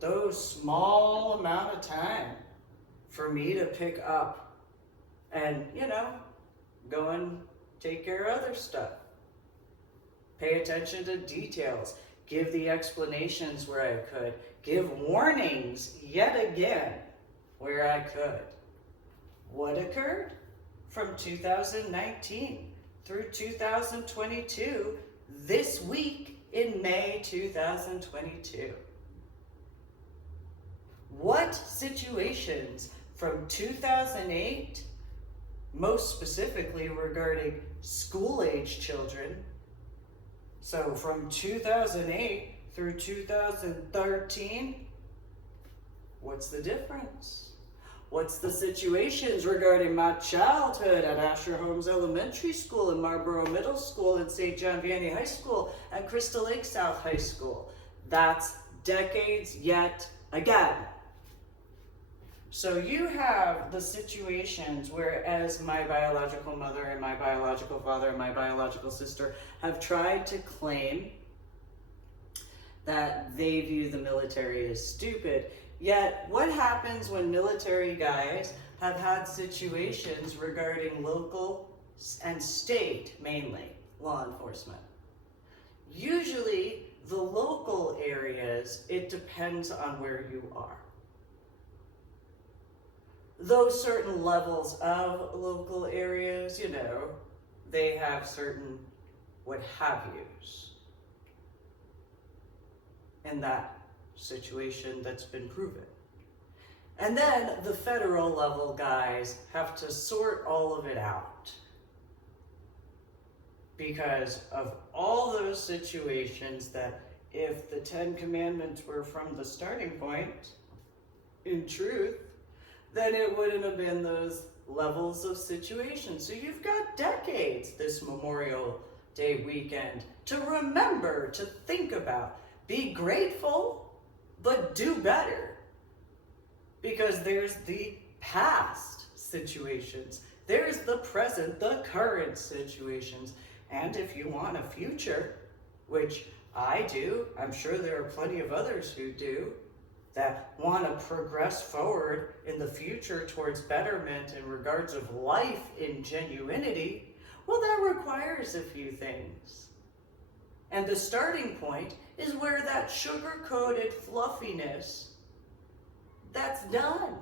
those small amount of time for me to pick up and, go and take care of other stuff. Pay attention to details, give the explanations where I could, give warnings yet again where I could. What occurred from 2019 through 2022, this week in May 2022? What situations from 2008, most specifically regarding school-age children, so from 2008 through 2013, what's the difference? What's the situations regarding my childhood at Asher Holmes Elementary School and Marlboro Middle School and St. John Vianney High School and Crystal Lake South High School? That's decades yet again. So you have the situations where, as my biological mother and my biological father and my biological sister have tried to claim that they view the military as stupid. Yet, what happens when military guys have had situations regarding local and state, mainly, law enforcement? Usually, the local areas, it depends on where you are. Those certain levels of local areas, you know, they have certain what have yous in that situation that's been proven. And then the federal level guys have to sort all of it out because of all those situations that if the 10 Commandments were from the starting point, in truth, then it wouldn't have been those levels of situations. So you've got decades this Memorial Day weekend to remember, to think about. Be grateful, but do better. Because there's the past situations. There's the present, the current situations. And if you want a future, which I do, I'm sure there are plenty of others who do, that want to progress forward in the future towards betterment in regards of life in genuinity, well, that requires a few things. And the starting point is where that sugar-coated fluffiness, that's done.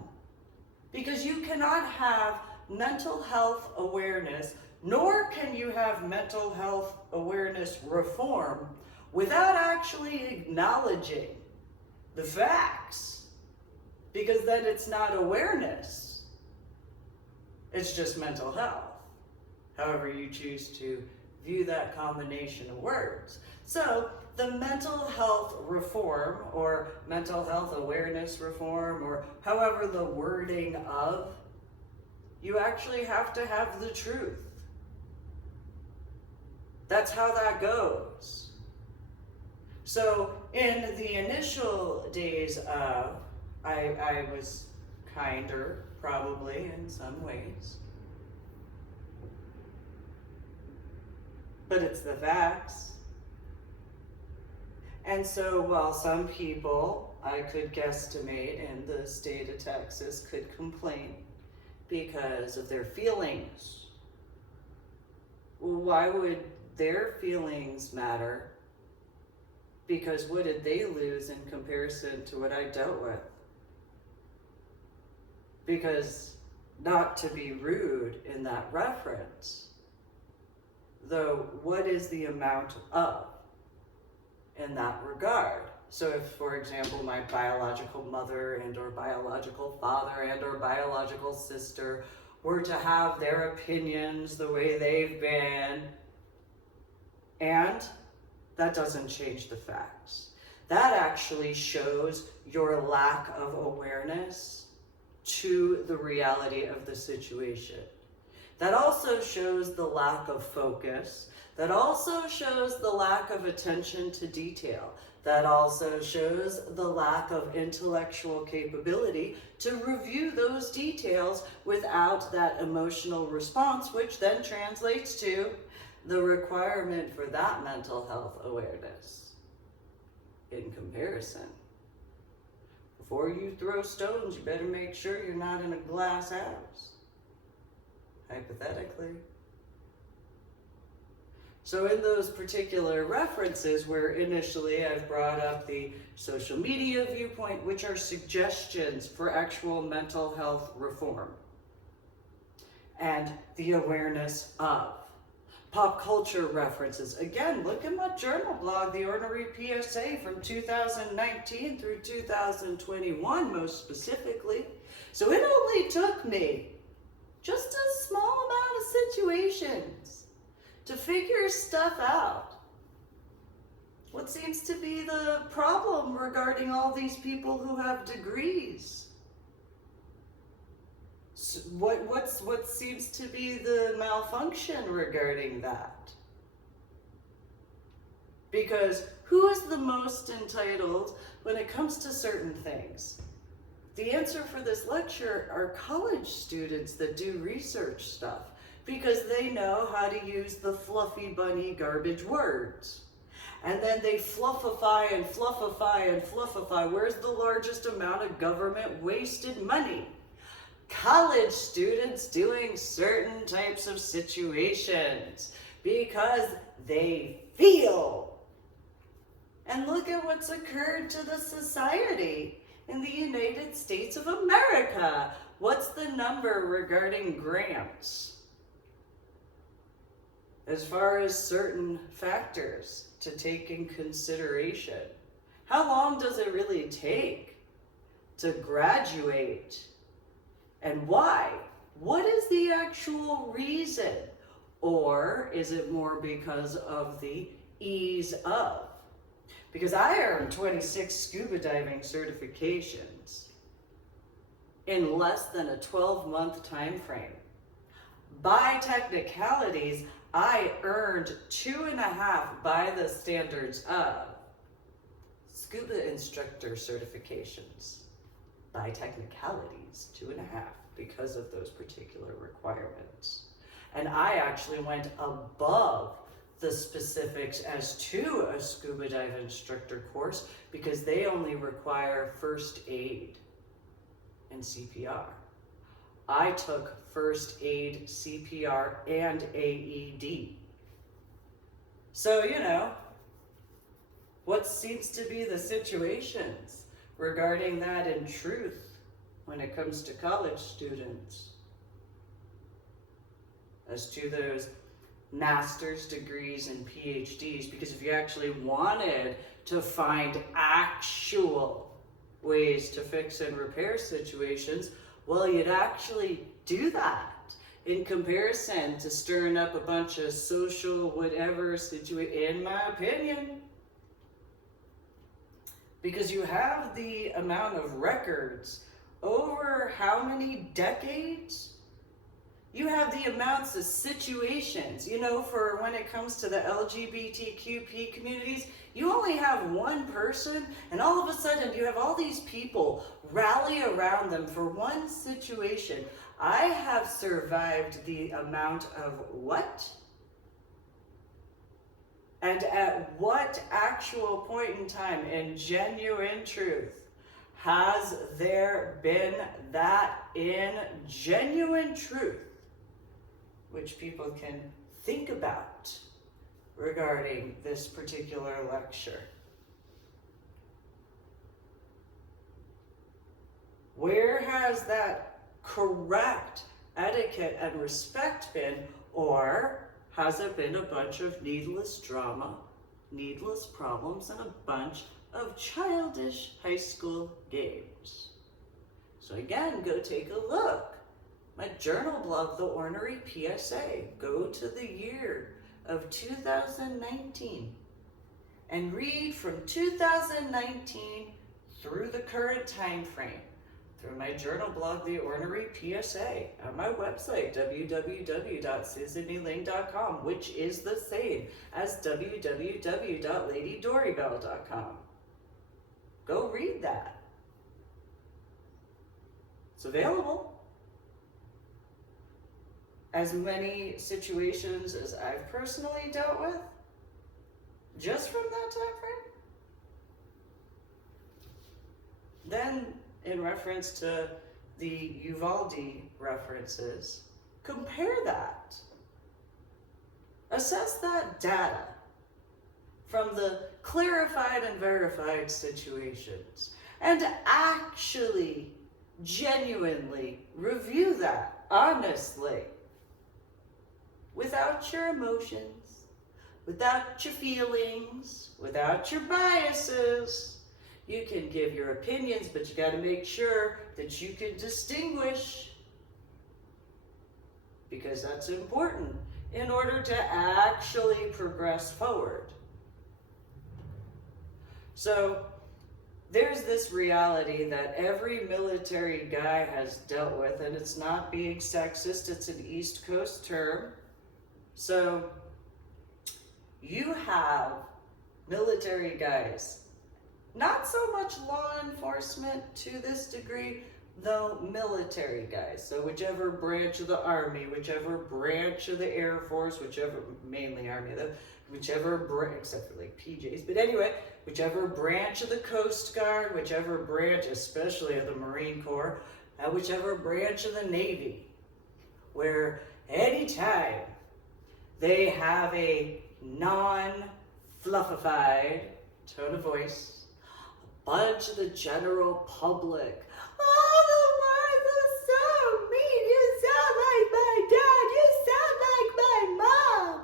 Because you cannot have mental health awareness, nor can you have mental health awareness reform without actually acknowledging the facts. Because then it's not awareness. It's just mental health. However you choose to view that combination of words. So the mental health reform or mental health awareness reform or however the wording of, you actually have to have the truth. That's how that goes. So in the initial days of, I was kinder probably in some ways. But it's the facts. And so while some people, I could guesstimate in the state of Texas, could complain because of their feelings, why would their feelings matter? Because what did they lose in comparison to what I dealt with? Because, not to be rude in that reference, though, what is the amount of in that regard? So if, for example, my biological mother and or biological father and or biological sister were to have their opinions the way they've been, and that doesn't change the facts. That actually shows your lack of awareness to the reality of the situation. That also shows the lack of focus. That also shows the lack of attention to detail. That also shows the lack of intellectual capability to review those details without that emotional response, which then translates to the requirement for that mental health awareness. In comparison, before you throw stones, you better make sure you're not in a glass house. Hypothetically. So in those particular references where initially I've brought up the social media viewpoint, which are suggestions for actual mental health reform, and the awareness of pop culture references. Again, look at my journal blog, The Ordinary PSA from 2019 through 2021, most specifically. So it only took me just a small amount of situations to figure stuff out. What seems to be the problem regarding all these people who have degrees? What seems to be the malfunction regarding that? Because who is the most entitled when it comes to certain things? The answer for this lecture are college students that do research stuff, because they know how to use the fluffy bunny garbage words. And then they fluffify and fluffify and fluffify. Where's the largest amount of government wasted money? College students doing certain types of situations because they feel. And look at what's occurred to the society in the United States of America. What's the number regarding grants? As far as certain factors to take in consideration. How long does it really take to graduate? And why? What is the actual reason? Or is it more because of the ease of? Because I earned 26 scuba diving certifications in less than a 12-month time frame. By technicalities, I earned 2.5 by the standards of scuba instructor certifications. By technicalities, 2.5 because of those particular requirements. And I actually went above the specifics as to a scuba dive instructor course because they only require first aid and CPR. I took first aid, CPR, and AED. So, what seems to be the situations regarding that in truth when it comes to college students? As to those master's degrees and PhDs, because if you actually wanted to find actual ways to fix and repair situations, well, you'd actually do that in comparison to stirring up a bunch of social whatever situation, in my opinion. Because you have the amount of records over how many decades? You have the amounts of situations, for when it comes to the LGBTQP communities, you only have one person, and all of a sudden you have all these people rally around them for one situation. I have survived the amount of what? And at what actual point in time, in genuine truth, has there been that in genuine truth, which people can think about regarding this particular lecture? Where has that correct etiquette and respect been, or has it been a bunch of needless drama, needless problems, and a bunch of childish high school games? So again, go take a look. My journal blog, The Ornery PSA. Go to the year of 2019 and read from 2019 through the current time frame through my journal blog, The Ornery PSA, on my website, www.susannylane.com, which is the same as www.ladydorybell.com. Go read that. It's available. As many situations as I've personally dealt with, just from that time frame. Then, in reference to the Uvalde references, compare that. Assess that data from the clarified and verified situations, and actually, genuinely review that honestly, without your emotions, without your feelings, without your biases. You can give your opinions, but you got to make sure that you can distinguish, because that's important in order to actually progress forward. So there's this reality that every military guy has dealt with, and it's not being sexist, it's an East Coast term. So you have military guys, not so much law enforcement to this degree, though military guys. So whichever branch of the Army, whichever branch of the Air Force, whichever, mainly Army though, whichever branch, except for like PJs, but anyway, whichever branch of the Coast Guard, whichever branch, especially of the Marine Corps, whichever branch of the Navy, where anytime they have a non-fluffified tone of voice, a bunch of the general public, oh, the words are so mean, you sound like my dad, you sound like my mom.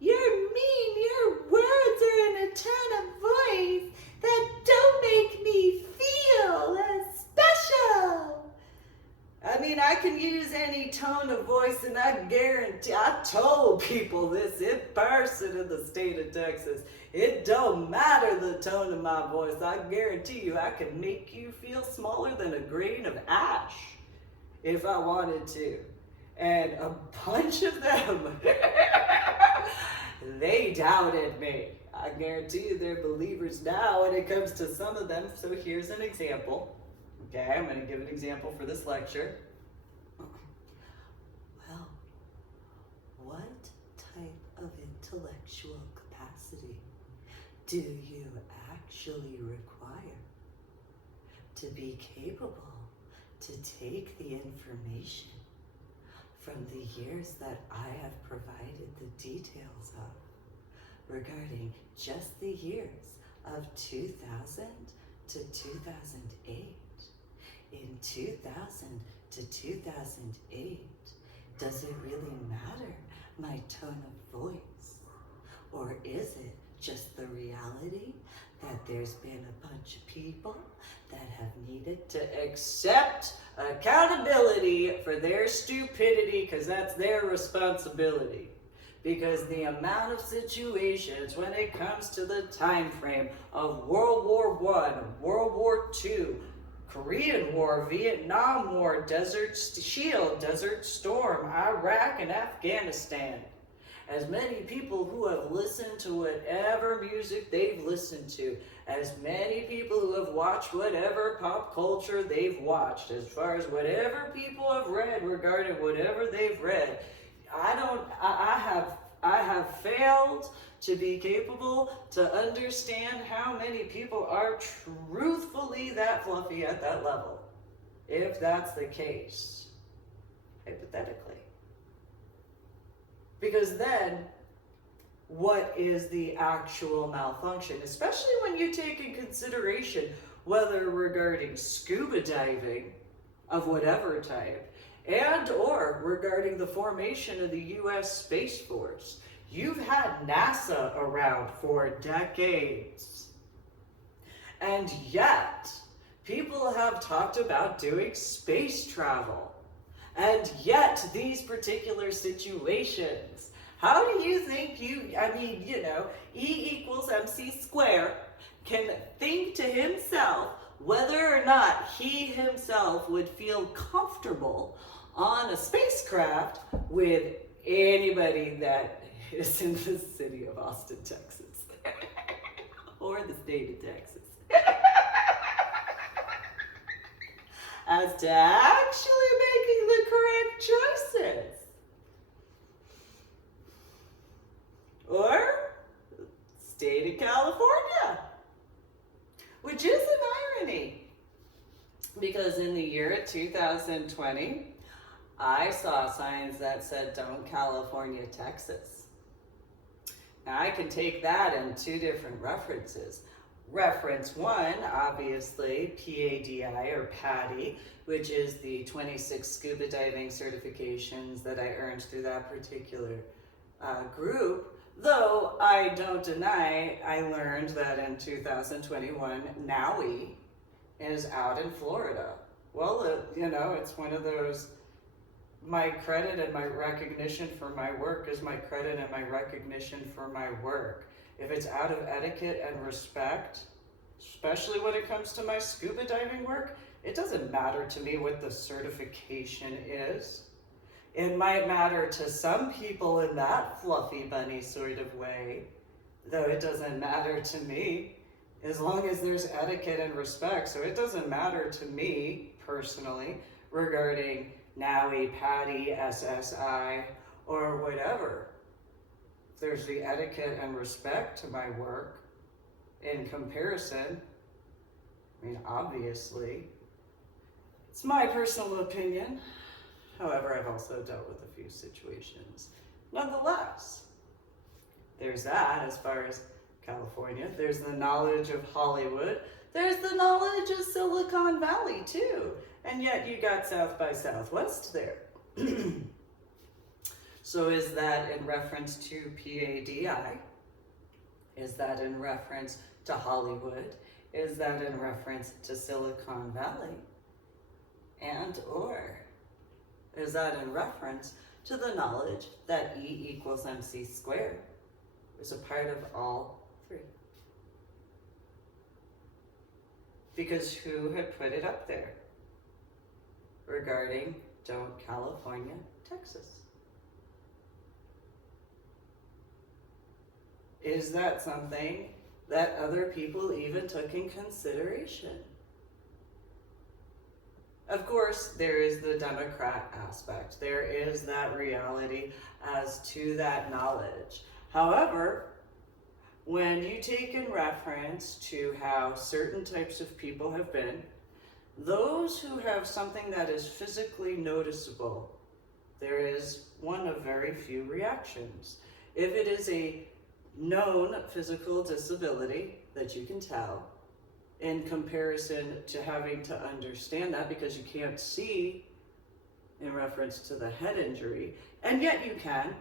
You're mean, your words are in a tone of voice that don't make me feel as special. I mean, I can use any tone of voice, and I guarantee, I told people this in person in the state of Texas. It don't matter the tone of my voice. I guarantee you I can make you feel smaller than a grain of ash if I wanted to. And a bunch of them, they doubted me. I guarantee you they're believers now when it comes to some of them. So here's an example. Okay, I'm going to give an example for this lecture. Well, what type of intellectual capacity do you actually require to be capable to take the information from the years that I have provided the details of regarding just the years of 2000 to 2008? In 2000 to 2008, does it really matter my tone of voice? Or is it just the reality that there's been a bunch of people that have needed to accept accountability for their stupidity because that's their responsibility? Because the amount of situations when it comes to the time frame of World War I, World War II, Korean War, Vietnam War, Desert Shield, Desert Storm, Iraq, and Afghanistan. As many people who have listened to whatever music they've listened to, as many people who have watched whatever pop culture they've watched, as far as whatever people have read regarding whatever they've read, I have failed to be capable to understand how many people are truthfully that fluffy at that level. If that's the case, hypothetically. Because then, what is the actual malfunction? Especially when you take in consideration whether regarding scuba diving of whatever type, and or regarding the formation of the U.S. Space Force. You've had NASA around for decades. And yet, people have talked about doing space travel. And yet, these particular situations, how do you think E equals MC squared, can think to himself whether or not he himself would feel comfortable on a spacecraft with anybody that is in the city of Austin, Texas, or the state of Texas, as to actually making the correct choices? Or state of California, which is an irony, because in the year 2020, I saw signs that said, "Don't California, Texas." Now I can take that in two different references. Reference one, obviously, PADI or PADI, which is the 26 scuba diving certifications that I earned through that particular group. Though I don't deny, I learned that in 2021, NAUI is out in Florida. Well, it's one of those, my credit and my recognition for my work is my credit and my recognition for my work. If it's out of etiquette and respect, especially when it comes to my scuba diving work, it doesn't matter to me what the certification is. It might matter to some people in that fluffy bunny sort of way, though it doesn't matter to me, as long as there's etiquette and respect. So it doesn't matter to me personally regarding NAUI, PADI, SSI, or whatever. If there's the etiquette and respect to my work in comparison, I mean, obviously, it's my personal opinion. However, I've also dealt with a few situations. Nonetheless, there's that as far as California. There's the knowledge of Hollywood. There's the knowledge of Silicon Valley too. And yet you got South by Southwest there. So is that in reference to PADI? Is that in reference to Hollywood? Is that in reference to Silicon Valley? And or is that in reference to the knowledge that E equals MC squared is a part of all three? Because who had put it up there regarding don't California, Texas? Is that something that other people even took in consideration? Of course, there is the Democrat aspect. There is that reality as to that knowledge. However, when you take in reference to how certain types of people have been, those who have something that is physically noticeable, there is one of very few reactions. If it is a known physical disability that you can tell, in comparison to having to understand that because you can't see in reference to the head injury, and yet you can,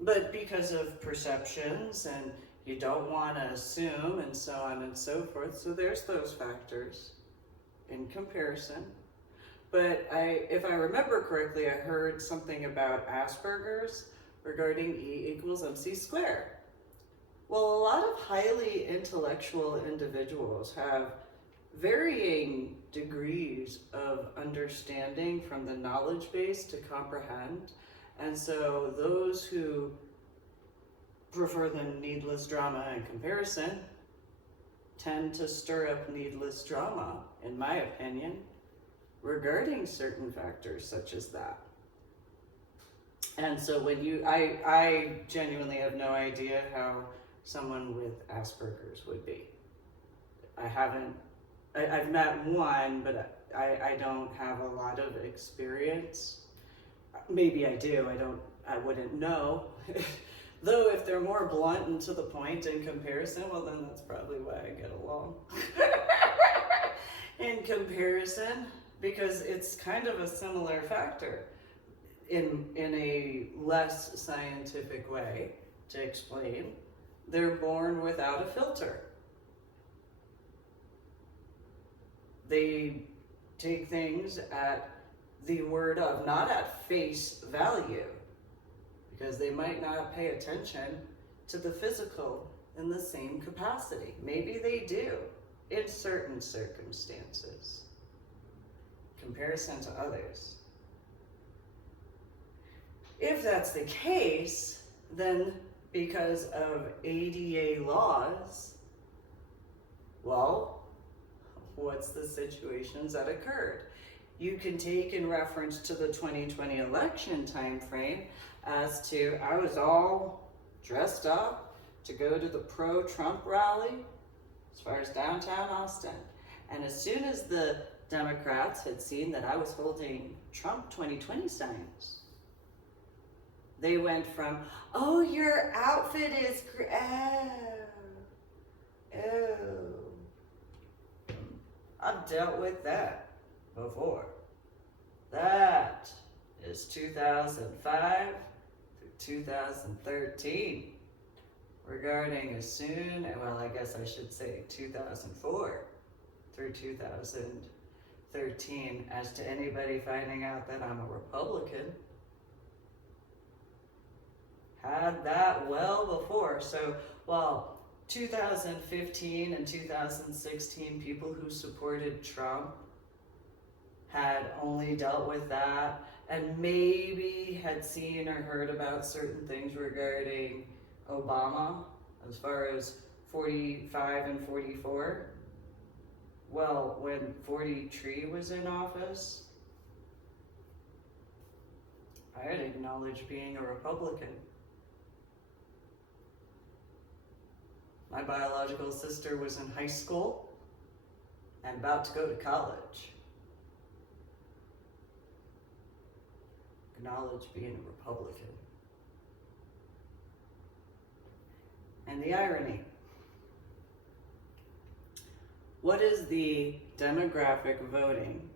but because of perceptions and you don't want to assume and so on and so forth, so there's those factors in comparison. But if I remember correctly, I heard something about Asperger's regarding E equals MC squared. Well, a lot of highly intellectual individuals have varying degrees of understanding from the knowledge base to comprehend. And so those who prefer the needless drama in comparison tend to stir up needless drama, in my opinion, regarding certain factors such as that. And so when I genuinely have no idea how someone with Asperger's would be. I've met one, but I don't have a lot of experience. Maybe I do, I wouldn't know. Though if they're more blunt and to the point in comparison, well then that's probably why I get along. In comparison, because it's kind of a similar factor in a less scientific way to explain. They're born without a filter. They take things at the word of, not at face value, because they might not pay attention to the physical in the same capacity. Maybe they do in certain circumstances, in comparison to others. If that's the case, then because of ADA laws, well, what's the situations that occurred? You can take in reference to the 2020 election time frame as to, I was all dressed up to go to the pro-Trump rally as far as downtown Austin. And as soon as the Democrats had seen that I was holding Trump 2020 signs, they went from, oh, your outfit is, oh. I've dealt with that before. That is 2005 through 2013. Regarding well, I guess I should say 2004 through 2013, as to anybody finding out that I'm a Republican. had that well before. So while 2015 and 2016 people who supported Trump had only dealt with that and maybe had seen or heard about certain things regarding Obama as far as 45 and 44. Well, when 43 was in office, I had acknowledged being a Republican. My biological sister was in high school and about to go to college. Acknowledge being a Republican. And the irony. What is the demographic voting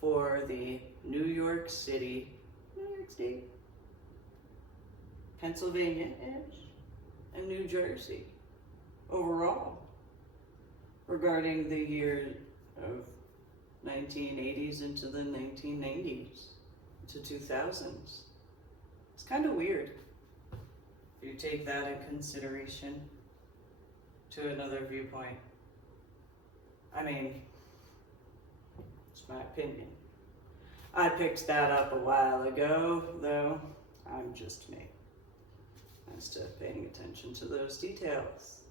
for the New York State, Pennsylvania-ish, and New Jersey overall regarding the year of 1980s into the 1990s to 2000s? It's kind of weird if you take that in consideration to another viewpoint. I mean, it's my opinion. I picked that up a while ago, though I'm just me as to paying attention to those details.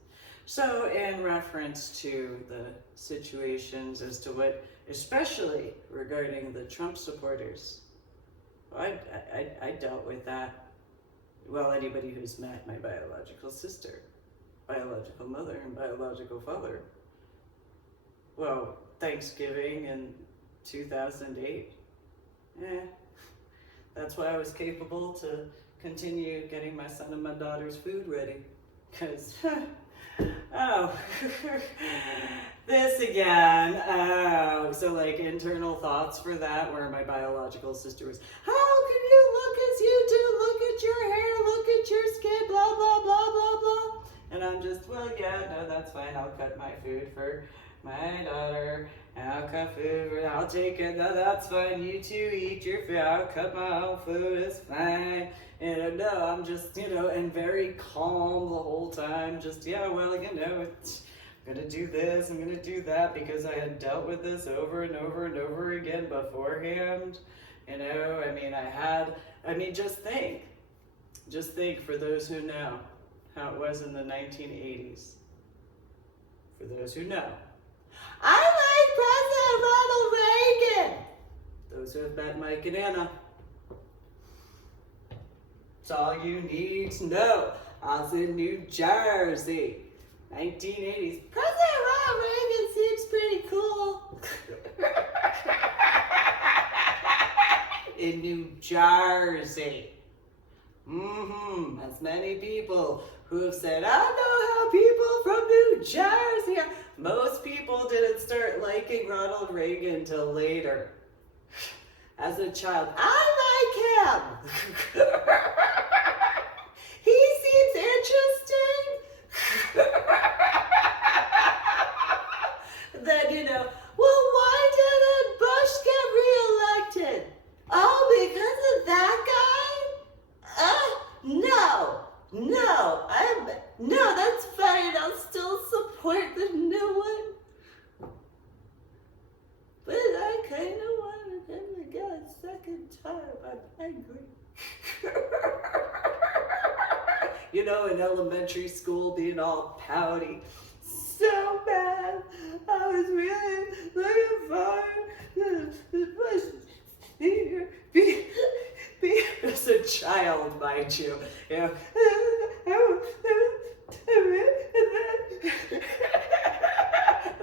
So in reference to the situations as to what, especially regarding the Trump supporters, I dealt with that. Well, anybody who's met my biological sister, biological mother, and biological father. Well, Thanksgiving in 2008. That's why I was capable to continue getting my son and my daughter's food ready. Because, oh, this again. Oh, so like internal thoughts for that where my biological sister was, how can you look as you do? Look at your hair, look at your skin, blah, blah, blah, blah, blah. And I'm just, well, yeah, no, that's fine. I'll cut my food for my daughter, and I'll cut food, I'll take it, no, that's fine, you two eat your food, I'll cut my own food, it's fine. And no, I'm just, and very calm the whole time, just, yeah, well, I'm gonna do this, I'm gonna do that, because I had dealt with this over and over and over again beforehand. Just think for those who know how it was in the 1980s. For those who know. I like President Ronald Reagan. Those who have met Mike and Anna. It's all you need to know. I was in New Jersey, 1980s. President Ronald Reagan seems pretty cool. In New Jersey. As many people who have said, I know how people from New Jersey are. Most people didn't start liking Ronald Reagan till later. As a child, I like him. He seems interesting. Then, well, why didn't Bush get reelected? Oh, because of that guy? No, that's fine. I'll still support the new one. But I kind of wanted him to get a second time. I'm angry. In elementary school, being all pouty. So bad. I was really looking forward to as a child, mind you. And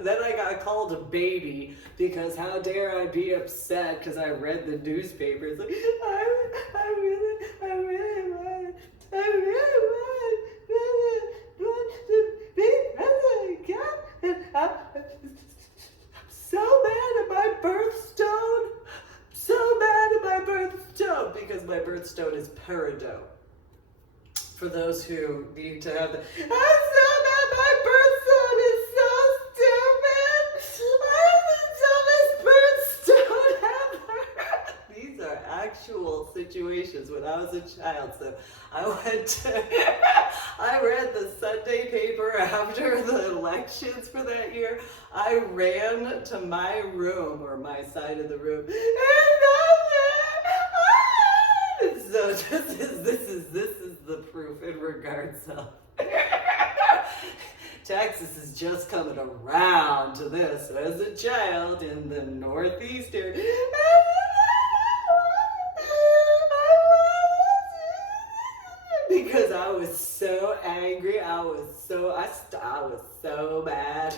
then I got called a baby because how dare I be upset because I read the newspapers. Like, I really want to be president again. I'm so mad at my birthstone. So mad at my birthstone because my birthstone is peridot. For those who need to have the, I'm so mad my birthstone is so stupid. I'm the dumbest birthstone ever. These are actual situations. situations when I was a child. So I I read the Sunday paper after the elections for that year. I ran to my room, or my side of the room, and so this is the proof in regards of Texas is just coming around to this. As a child in the Northeast area, because I was so angry, I was so mad.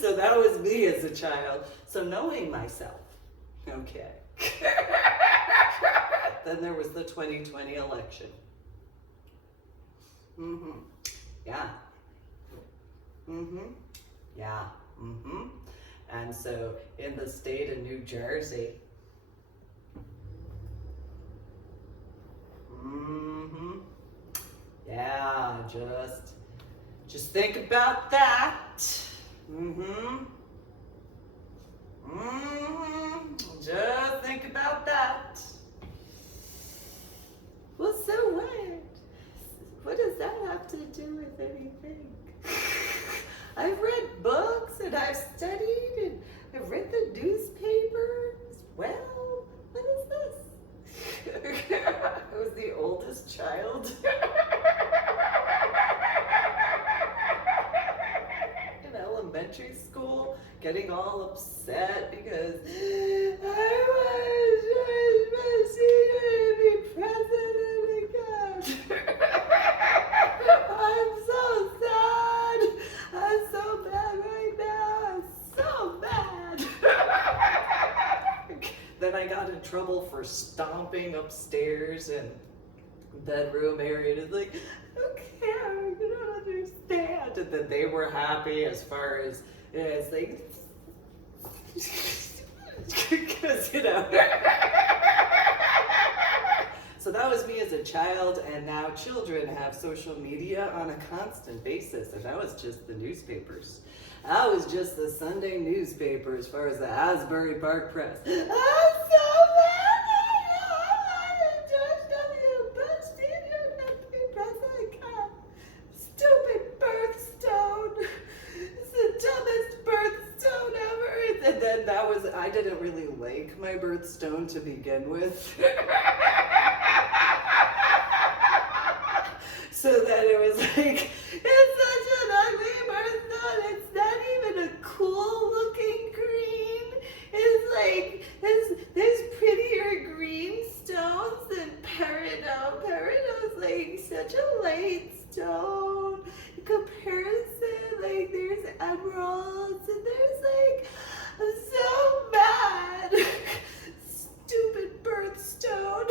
So that was me as a child. So knowing myself, okay. Then there was the 2020 election. Yeah. Yeah. And so in the state of New Jersey, yeah, just think about that. Just think about that. Well, so what? What does that have to do with anything? I've read books and I've studied and I've read the newspapers. Well, what is this? I was the oldest child. Elementary school, getting all upset because I was my senior to be president again. I'm so sad. I'm so bad right now. I'm so mad. Then I got in trouble for stomping upstairs and bedroom area. It's like, okay, you don't understand. And then they were happy as far as like, because So that was me as a child, and now children have social media on a constant basis, and that was just the newspapers. That was just the Sunday newspaper as far as the Asbury Park Press. I'm so mad. Stupid birthstone. It's the dumbest birthstone ever. And then I didn't really like my birthstone to begin with. So then it was like, it's such an ugly birthstone. It's not even a cool looking green. It's like, there's prettier green stones than peridot. Peridot's like such a light stone. In comparison, like there's emeralds and there's like, I'm so mad. Stupid birthstone.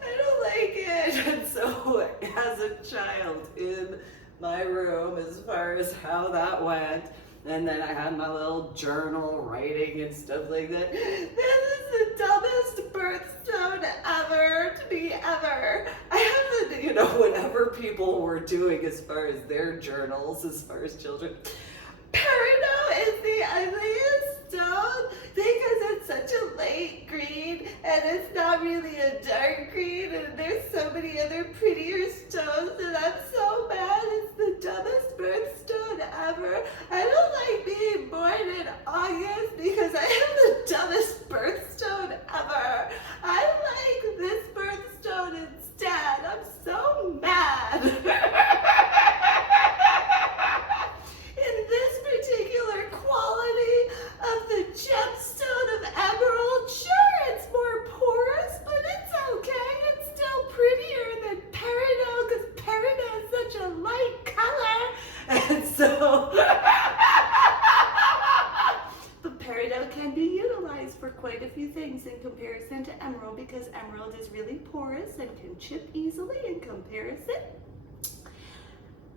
I don't like it. And so as a child in my room, as far as how that went, and then I had my little journal writing and stuff like that. This is the dumbest birthstone ever to be ever. I have to, whatever people were doing as far as their journals, as far as children. Peridot is the ugliest stone because it's such a light green and it's not really a dark green, and there's so many other prettier stones, and I'm so mad. It's the dumbest birthstone ever. I don't like being born in August because I have the dumbest birthstone ever. I like this birthstone instead. I'm so mad. In this particular quality of the gemstone of emerald, sure, it's more porous, but it's okay. It's still prettier than peridot, because peridot is wise for quite a few things in comparison to emerald, because emerald is really porous and can chip easily in comparison.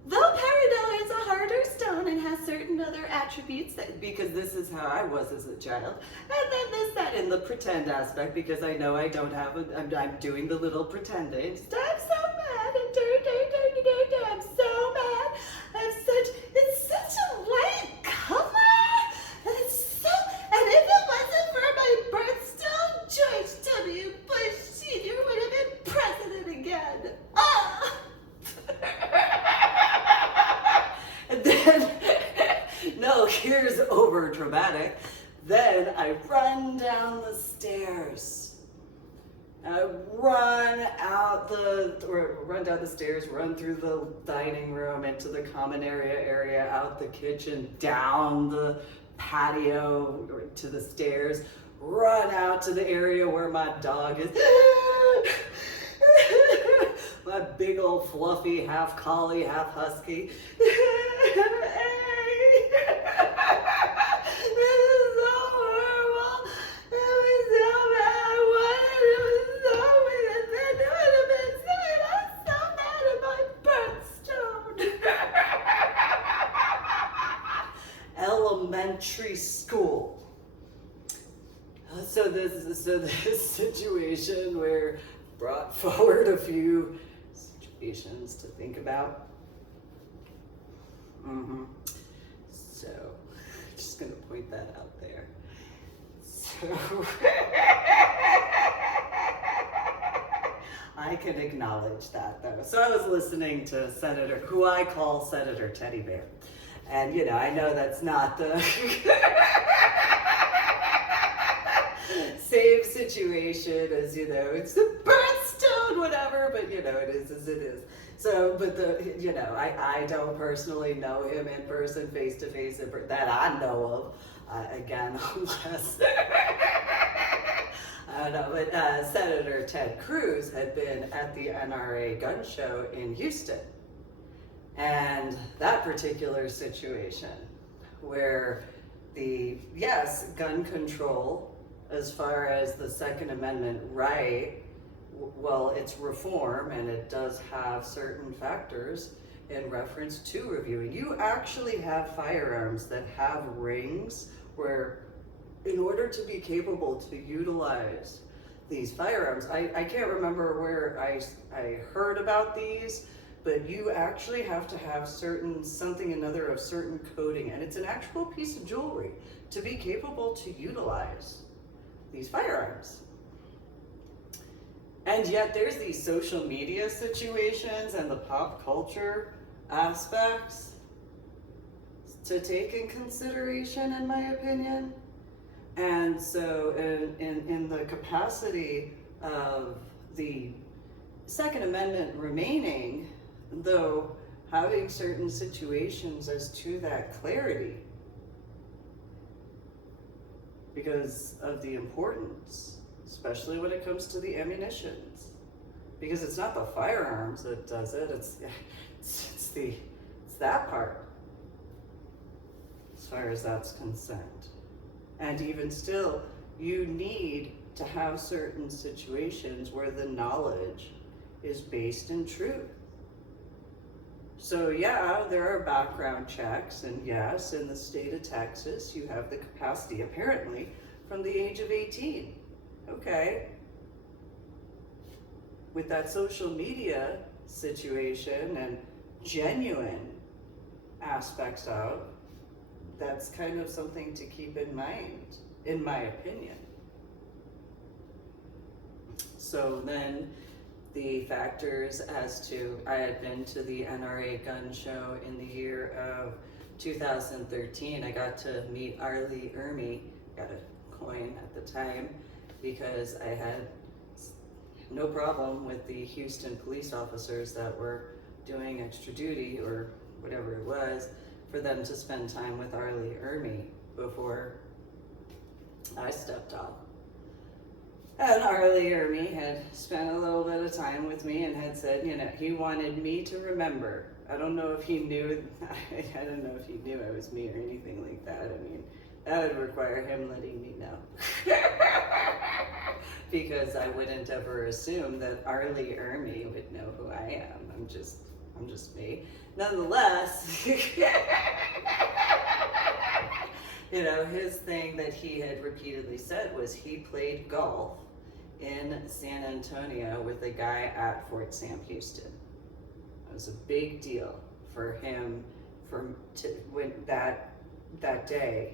Though peridot is a harder stone and has certain other attributes, that, because this is how I was as a child, and then there's that in the pretend aspect, because I know I don't have I'm doing the little pretending. I'm so mad, and I'm so mad. It's such a light color, and and if it wasn't for my birthstone, George W. Bush Sr. would have been president again. Ah! And then, no, here's over dramatic. Then I run down the stairs. I run down the stairs, run through the dining room, into the common area, out the kitchen, down the patio to the stairs, run out to the area where my dog is. My big old fluffy, half collie, half husky. This is so horrible. It was so bad. I wanted it. Was so bad. It would have been saying I'm so mad at my birthstone. Elementary school. So this situation where brought forward a few situations to think about. So, just gonna point that out there. So, I can acknowledge that though. So I was listening to Senator, who I call Senator Teddy Bear. And you know, I know that's not the same situation as, you know, it's the birthstone, whatever, but you know, it is as it is. So, but I don't personally know him in person, face to face, that I know of, again, unless, I don't know, but Senator Ted Cruz had been at the NRA gun show in Houston. And that particular situation where gun control, as far as the Second Amendment right, well, it's reform, and it does have certain factors in reference to reviewing. You actually have firearms that have rings where, in order to be capable to utilize these firearms, I can't remember where I heard about these, but you actually have to have something of certain coating, and it's an actual piece of jewelry to be capable to utilize these firearms. And yet there's these social media situations and the pop culture aspects to take in consideration, in my opinion. And so in the capacity of the Second Amendment remaining, though having certain situations as to that clarity, because of the importance, especially when it comes to the ammunitions, because it's not the firearms that does it, it's that part, as far as that's concerned. And even still, you need to have certain situations where the knowledge is based in truth. So yeah, there are background checks, and yes, in the state of Texas, you have the capacity, apparently, from the age of 18. Okay. With that social media situation and genuine aspects of, that's kind of something to keep in mind, in my opinion. So then, the factors as to, I had been to the NRA gun show in the year of 2013. I got to meet Arlie Ermy, got a coin at the time, because I had no problem with the Houston police officers that were doing extra duty or whatever it was, for them to spend time with Arlie Ermy before I stepped off. And Arlie Ermy had spent a little bit of time with me and had said, you know, he wanted me to remember. I don't know if he knew I was me or anything like that. I mean, that would require him letting me know. Because I wouldn't ever assume that Arlie Ermy would know who I am. I'm just me. Nonetheless, you know, his thing that he had repeatedly said was he played golf in San Antonio with a guy at Fort Sam Houston. It was a big deal for him that day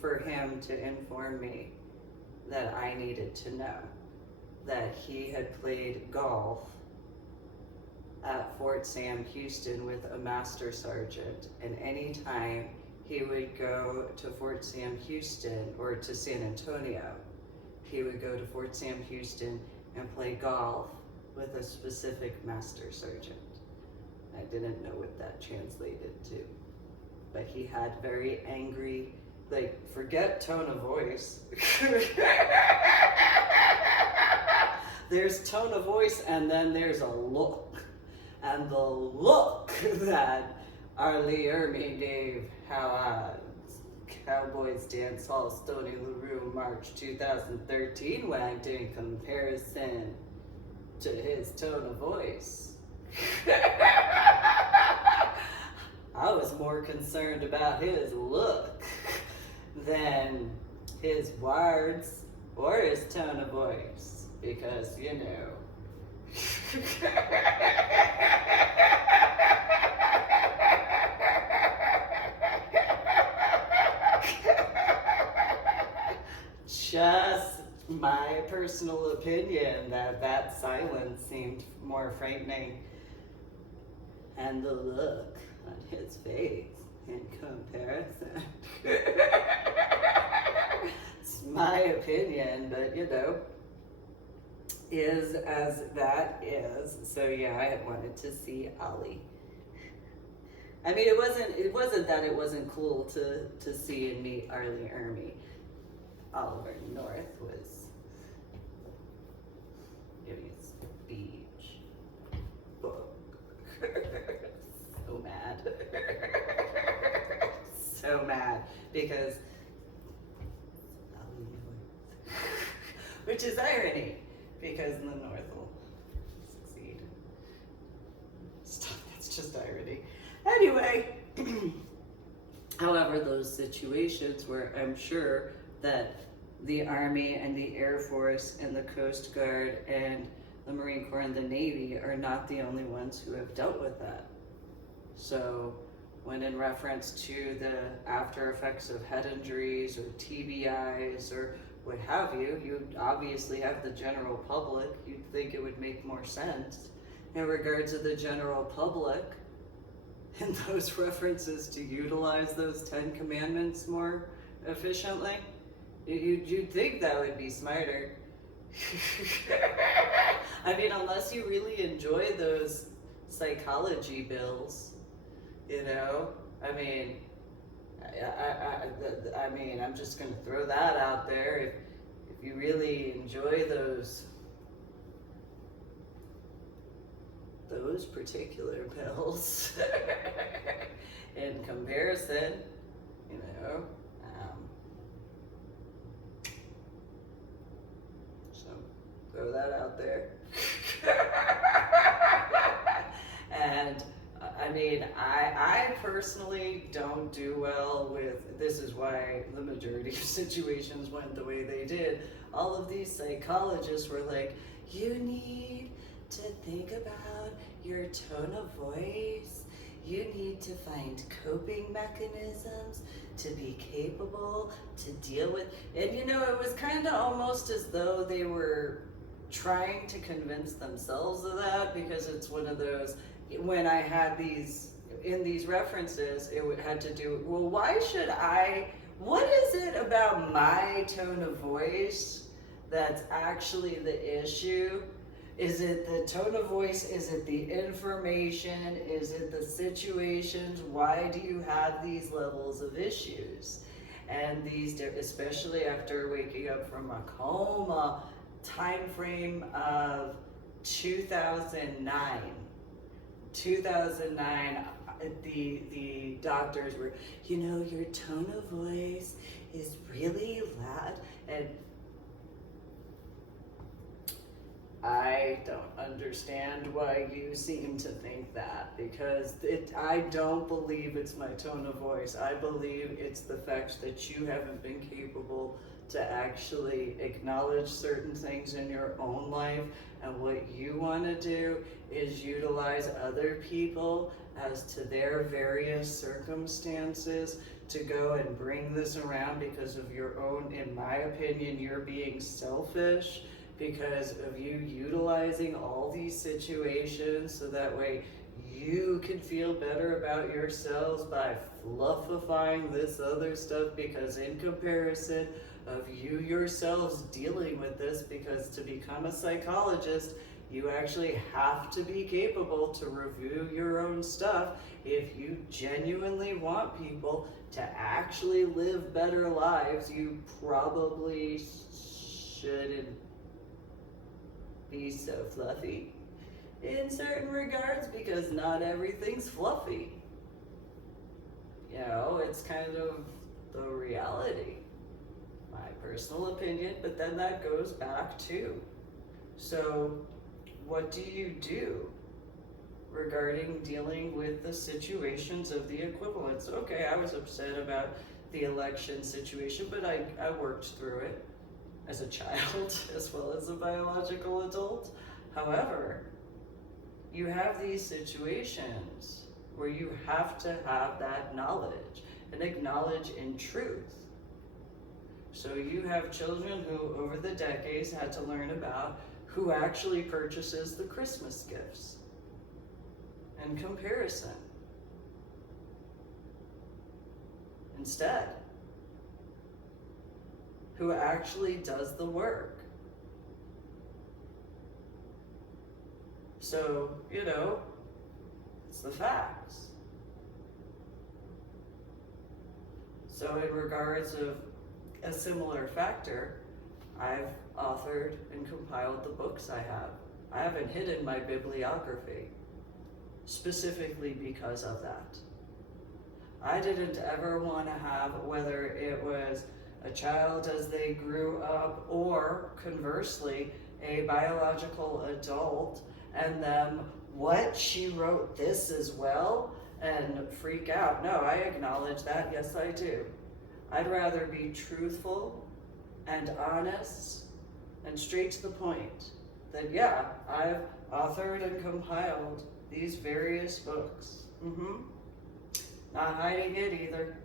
for him to inform me that I needed to know that he had played golf at Fort Sam Houston with a master sergeant, and anytime he would go to Fort Sam Houston or to San Antonio, he would go to Fort Sam Houston and play golf with a specific master sergeant. I didn't know what that translated to, but he had very angry, like, forget tone of voice. There's tone of voice and then there's a look. And the look that Arlie Ermy gave how Cowboys Dance Hall Stony LaRue March 2013 went in comparison to his tone of voice. I was more concerned about his look than his words or his tone of voice, because, you know, just my personal opinion that silence seemed more frightening, and the look on his face in comparison. It's my opinion, but you know, is as that is. So yeah, I had wanted to see Ollie. I mean, it wasn't that it wasn't cool to see and meet Arlie Ermy. Oliver North was giving a speech. Book. So mad. So mad because Ollie North. Which is irony, because the North will succeed. Stop, that's just irony. Anyway, however, those situations where I'm sure that the Army and the Air Force and the Coast Guard and the Marine Corps and the Navy are not the only ones who have dealt with that. So when in reference to the after effects of head injuries or TBIs or what have you, you obviously have the general public. You'd think it would make more sense in regards to the general public and those references to utilize those 10 commandments more efficiently. You'd think that would be smarter. I mean, unless you really enjoy those psychology bills, you know? I mean, I'm just going to throw that out there. If you really enjoy those particular bills in comparison, you know, so throw that out there. And I mean, I personally don't do well with, this is why the majority of situations went the way they did. All of these psychologists were like, you need to think about your tone of voice. You need to find coping mechanisms to be capable to deal with. And you know, it was kind of almost as though they were trying to convince themselves of that, because it's one of those, when I had these, in these references, it had to do, well, why should what is it about my tone of voice that's actually the issue? Is it the tone of voice? Is it the information? Is it the situations? Why do you have these levels of issues? And these, especially after waking up from a coma, time frame of 2009. the doctors were, you know, your tone of voice is really loud, and I don't understand why you seem to think that, because I don't believe it's my tone of voice. I believe it's the fact that you haven't been capable to actually acknowledge certain things in your own life, and what you want to do is utilize other people as to their various circumstances to go and bring this around because of your own, in my opinion, you're being selfish because of you utilizing all these situations so that way you can feel better about yourselves by fluffifying this other stuff, because in comparison of you yourselves dealing with this, because to become a psychologist, you actually have to be capable to review your own stuff. If you genuinely want people to actually live better lives, you probably shouldn't be so fluffy in certain regards, because not everything's fluffy. You know, it's kind of the reality, my personal opinion, but then that goes back to, so what do you do regarding dealing with the situations of the equivalents? Okay, I was upset about the election situation, but I worked through it as a child as well as a biological adult. However, you have these situations where you have to have that knowledge and acknowledge in truth. So you have children who over the decades had to learn about who actually purchases the Christmas gifts in comparison. Instead, who actually does the work. So, you know, it's the facts. So in regards of a similar factor, I've authored and compiled the books I have. I haven't hidden my bibliography, specifically because of that. I didn't ever want to have, whether it was a child as they grew up, or conversely, a biological adult, and them, what, she wrote this as well, and freak out. No, I acknowledge that, yes I do. I'd rather be truthful and honest and straight to the point that yeah, I've authored and compiled these various books. Not hiding it either.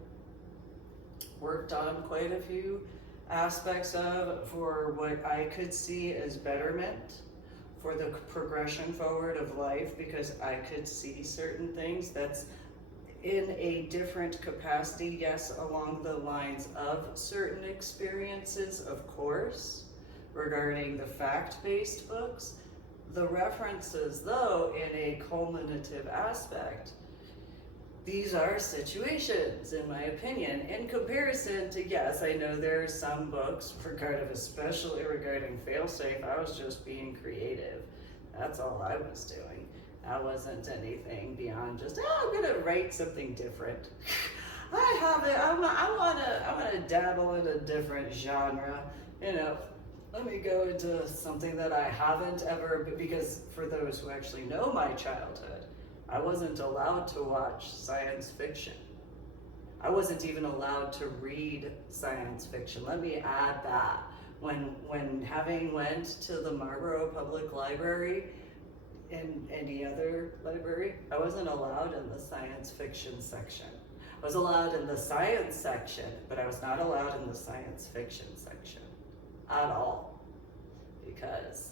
Worked on quite a few aspects of, for what I could see as betterment for the progression forward of life, because I could see certain things that's in a different capacity, yes, along the lines of certain experiences, of course, regarding the fact-based books. The references, though, in a culminative aspect, these are situations, in my opinion, in comparison to, yes, I know there are some books, especially regarding failsafe, I was just being creative. That's all I was doing. That wasn't anything beyond just, oh, I'm gonna write something different. I wanna dabble in a different genre, you know. Let me go into something that I haven't ever, because for those who actually know my childhood, I wasn't allowed to watch science fiction. I wasn't even allowed to read science fiction. Let me add that. When having went to the Marlborough Public Library and any other library, I wasn't allowed in the science fiction section. I was allowed in the science section, but I was not allowed in the science fiction section at all. Because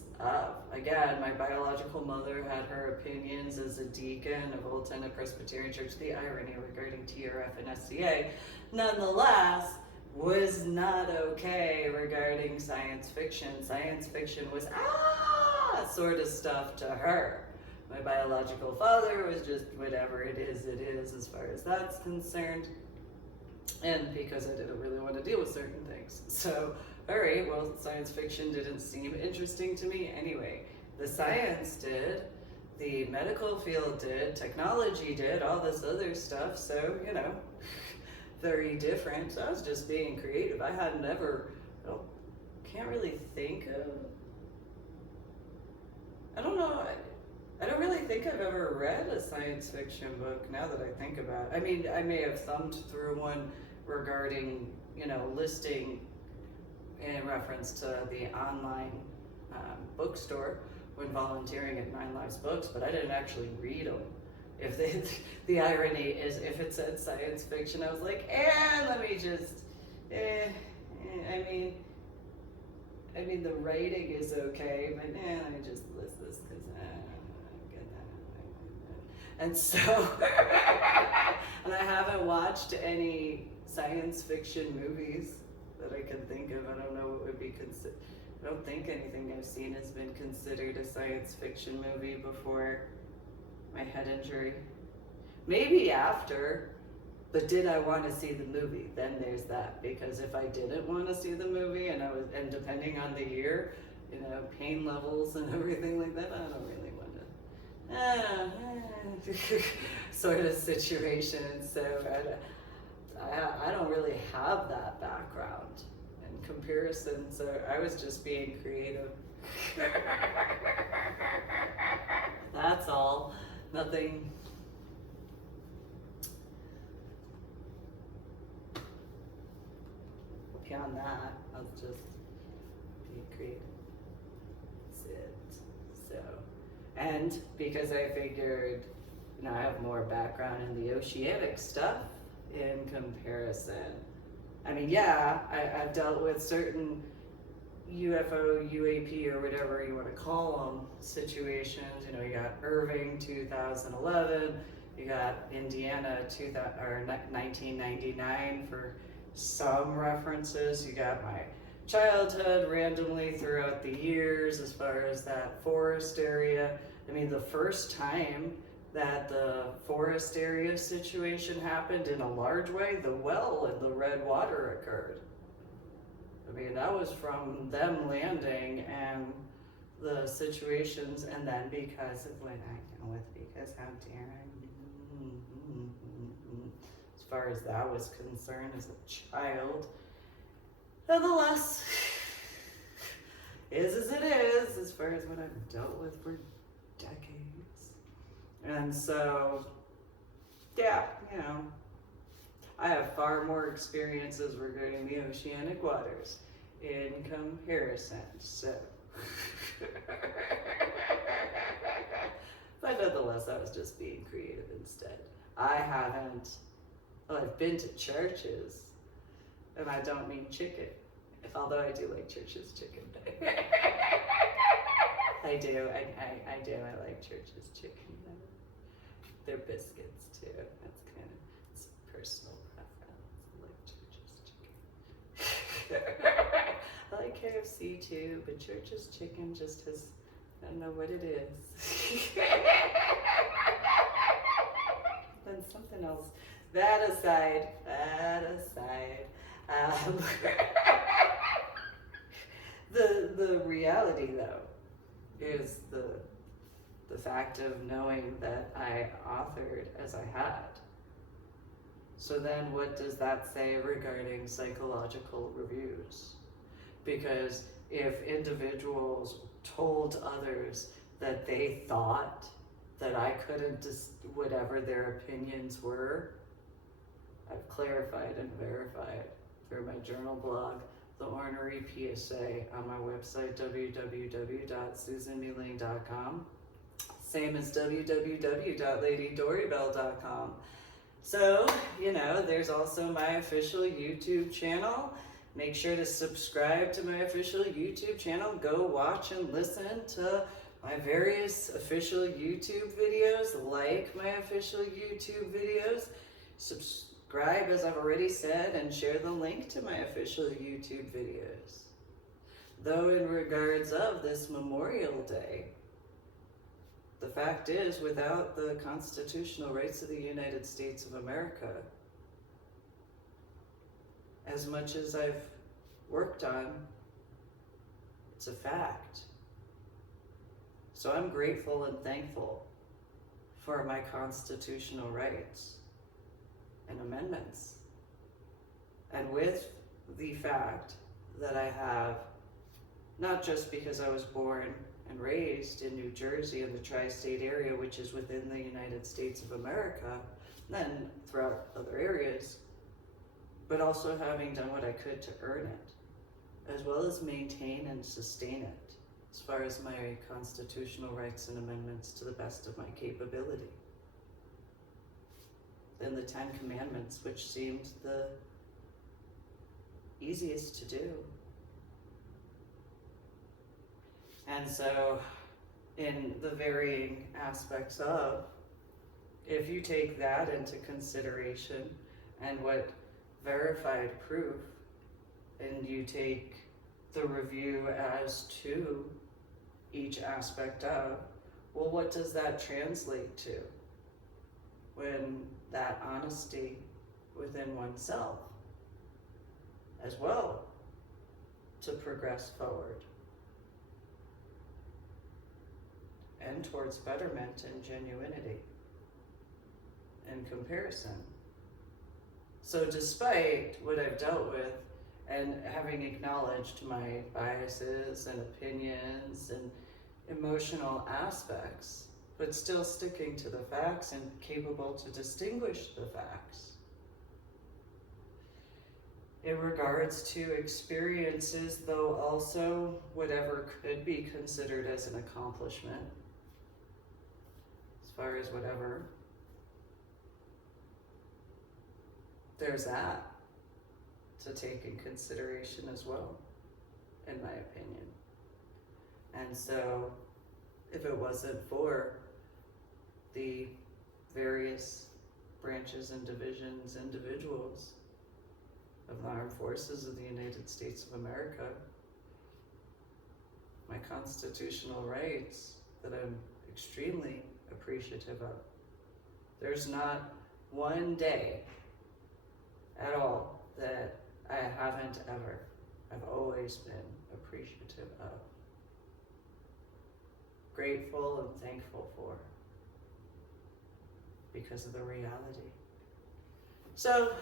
again, my biological mother had her opinions as a deacon of Old Tennant Presbyterian Church. The irony regarding TRF and SCA, nonetheless, was not okay regarding science fiction. Science fiction was sort of stuff to her. My biological father was just whatever it is as far as that's concerned. And because I didn't really want to deal with certain things. So, alright, well, science fiction didn't seem interesting to me anyway. The science did. the medical field did, technology did, all this other stuff. So, you know, very different. So I was just being creative. I had never, can't really think of, I don't know, I don't really think I've ever read a science fiction book now that I think about it. I mean, I may have thumbed through one regarding, you know, listing in reference to the online bookstore when volunteering at 9 Lives Books, but I didn't actually read them. If they, the irony is, if it said science fiction, I was like, let me just, I mean, the writing is okay, but let me just list this because and so, and I haven't watched any science fiction movies that I can think of. I don't know what would be considered. I don't think anything I've seen has been considered a science fiction movie before my head injury. Maybe after, but did I want to see the movie? Then there's that, because if I didn't want to see the movie and depending on the year, you know, pain levels and everything like that, I don't really want to, sort of situation. So I don't really have that background in comparison, so I was just being creative. That's all. Nothing. Beyond that, I'll just be creative. That's it. So, and because I figured, you know, I have more background in the oceanic stuff in comparison. I mean, yeah, I've dealt with certain UFO, UAP, or whatever you want to call them, situations. You know, you got Irving, 2011. You got Indiana, 1999 for some references. You got my childhood randomly throughout the years as far as that forest area. I mean, the first time that the forest area situation happened in a large way, the well and the red water occurred. I mean, that was from them landing and the situations, and then because of what I dealt with, because how dare I, as far as that was concerned as a child. Nonetheless, is as it is, as far as what I've dealt with for decades. And so, yeah, you know, I have far more experiences regarding the oceanic waters in comparison, so. But nonetheless, I was just being creative instead. I've been to churches, and I don't mean chicken, although I do like church's chicken. I do, I like church's chicken. Their biscuits too, that's kind of, it's personal preference. I like church's chicken. I like KFC too, but church's chicken just has, I don't know what it is. Then something else. That aside, the reality though is the fact of knowing that I authored as I had. So then what does that say regarding psychological reviews? Because if individuals told others that they thought that I couldn't whatever their opinions were, I've clarified and verified through my journal blog, the Ornery PSA, on my website, www.susanmuling.com. Same as www.ladydorybell.com. So, you know, there's also my official YouTube channel. Make sure to subscribe to my official YouTube channel. Go watch and listen to my various official YouTube videos. Like my official YouTube videos. Subscribe, as I've already said, and share the link to my official YouTube videos. Though in regards of this Memorial Day, the fact is, without the constitutional rights of the United States of America, as much as I've worked on, it's a fact. So I'm grateful and thankful for my constitutional rights and amendments. And with the fact that I have, not just because I was born and raised in New Jersey in the tri-state area, which is within the United States of America, then throughout other areas, but also having done what I could to earn it, as well as maintain and sustain it, as far as my constitutional rights and amendments to the best of my capability. Then the 10 Commandments, which seemed the easiest to do. And so, in the varying aspects of, if you take that into consideration and what verified proof, and you take the review as to each aspect of, well, what does that translate to? When that honesty within oneself as well to progress forward and towards betterment and genuinity and comparison. So despite what I've dealt with and having acknowledged my biases and opinions and emotional aspects, but still sticking to the facts and capable to distinguish the facts. In regards to experiences, though, also whatever could be considered as an accomplishment, as far as whatever, there's that to take in consideration as well, in my opinion. And so, if it wasn't for the various branches and divisions, individuals of the Armed Forces of the United States of America, my constitutional rights that I'm extremely appreciative of. There's not one day at all that I haven't ever. I've always been appreciative of, grateful and thankful for, because of the reality. So,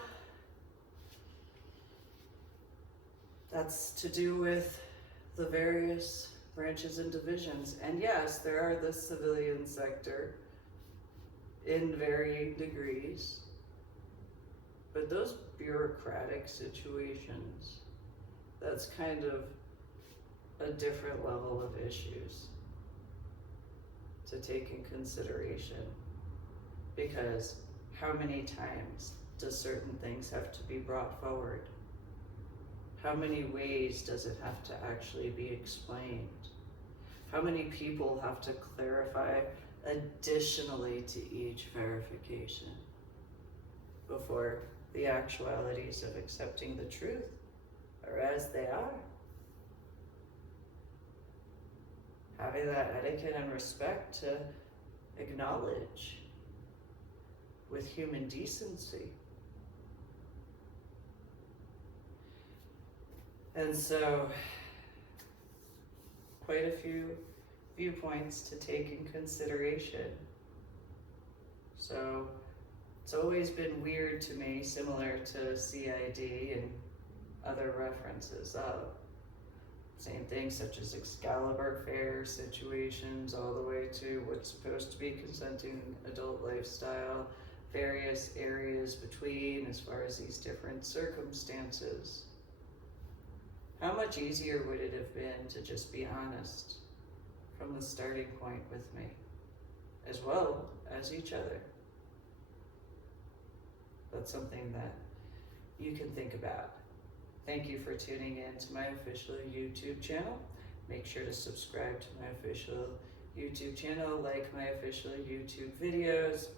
that's to do with the various branches and divisions. And yes, there are the civilian sector in varying degrees, but those bureaucratic situations, that's kind of a different level of issues to take in consideration. Because how many times do certain things have to be brought forward? How many ways does it have to actually be explained? How many people have to clarify additionally to each verification before the actualities of accepting the truth are as they are? Having that etiquette and respect to acknowledge with human decency. And so, quite a few viewpoints to take in consideration. So, it's always been weird to me, similar to CID and other references of same things such as Excalibur Fair situations, all the way to what's supposed to be consenting adult lifestyle, various areas between as far as these different circumstances. How much easier would it have been to just be honest from the starting point with me, as well as each other? That's something that you can think about. Thank you for tuning in to my official YouTube channel. Make sure to subscribe to my official YouTube channel, like my official YouTube videos,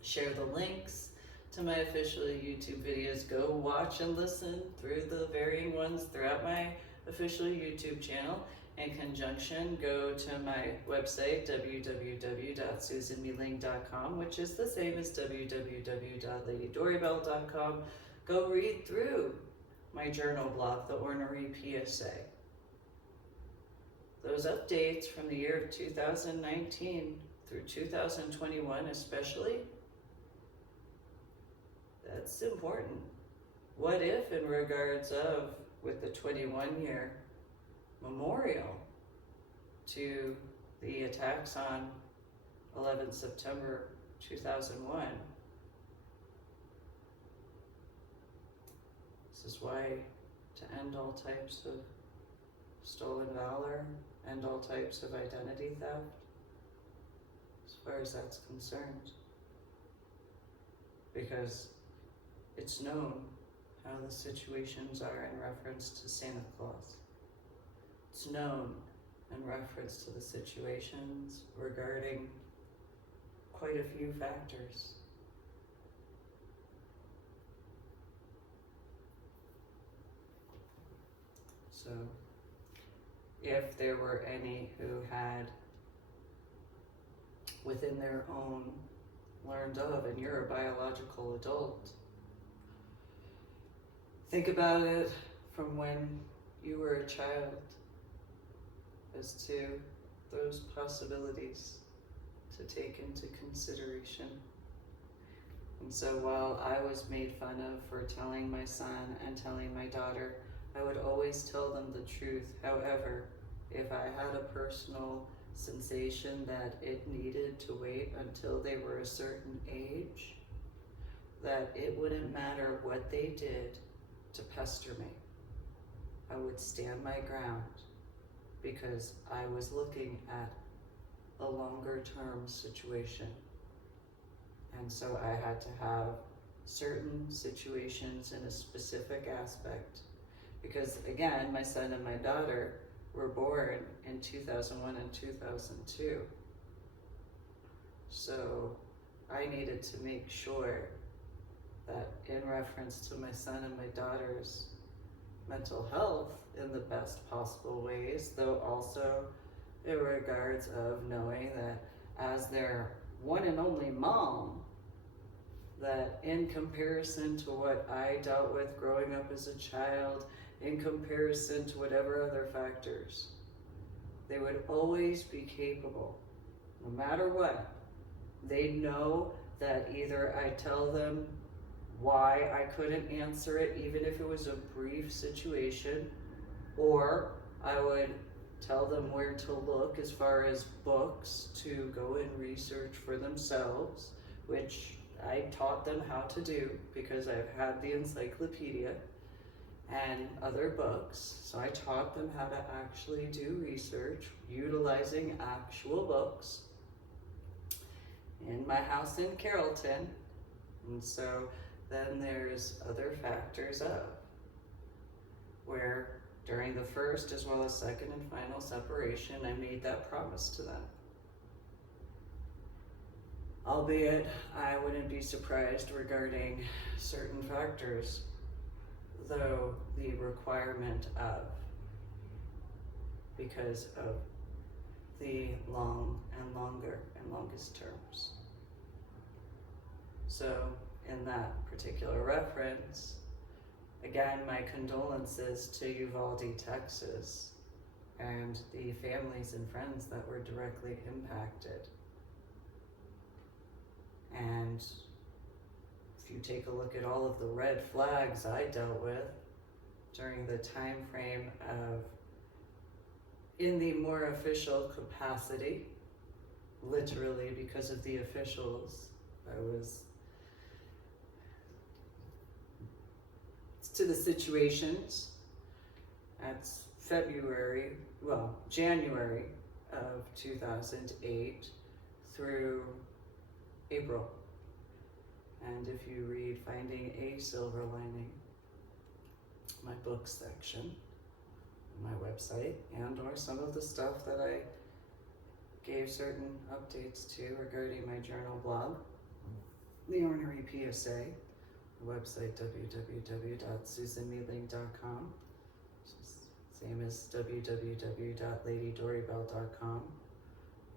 share the links to my official YouTube videos. Go watch and listen through the varying ones throughout my official YouTube channel. In conjunction, go to my website, www.susanmeeling.com, which is the same as www.ladydoribell.com. Go read through my journal blog, the Ornery PSA. Those updates from the year of 2019 through 2021 especially, that's important. What if, in regards of, with the 21-year memorial to the attacks on 11 September 2001, this is why to end all types of stolen valor, end all types of identity theft, as far as that's concerned. Because it's known how the situations are in reference to Santa Claus. It's known in reference to the situations regarding quite a few factors. So, if there were any who had, within their own, learned of, and you're a biological adult, think about it from when you were a child as to those possibilities to take into consideration. And so while I was made fun of for telling my son and telling my daughter, I would always tell them the truth. However, if I had a personal sensation that it needed to wait until they were a certain age, that it wouldn't matter what they did to pester me, I would stand my ground, because I was looking at a longer term situation. And so I had to have certain situations in a specific aspect, because again, my son and my daughter were born in 2001 and 2002. So I needed to make sure that in reference to my son and my daughter's mental health in the best possible ways, though also in regards of knowing that as their one and only mom, that in comparison to what I dealt with growing up as a child, in comparison to whatever other factors, they would always be capable, no matter what. They know that either I tell them why I couldn't answer it, even if it was a brief situation, or I would tell them where to look as far as books to go and research for themselves, which I taught them how to do because I've had the encyclopedia and other books. So I taught them how to actually do research utilizing actual books in my house in Carrollton. And so then there's other factors of where during the first as well as second and final separation, I made that promise to them. Albeit, I wouldn't be surprised regarding certain factors, though the requirement of, because of the long and longer and longest terms. So in that particular reference, again, my condolences to Uvalde, Texas, and the families and friends that were directly impacted. And if you take a look at all of the red flags I dealt with during the time frame of, in the more official capacity, literally because of the officials, I was to the situations. That's January of 2008 through April. And if you read Finding a Silver Lining, my book section, my website, and or some of the stuff that I gave certain updates to regarding my journal blog, The Ornery PSA, the website www.susanmealing.com, same as www.ladydorybell.com.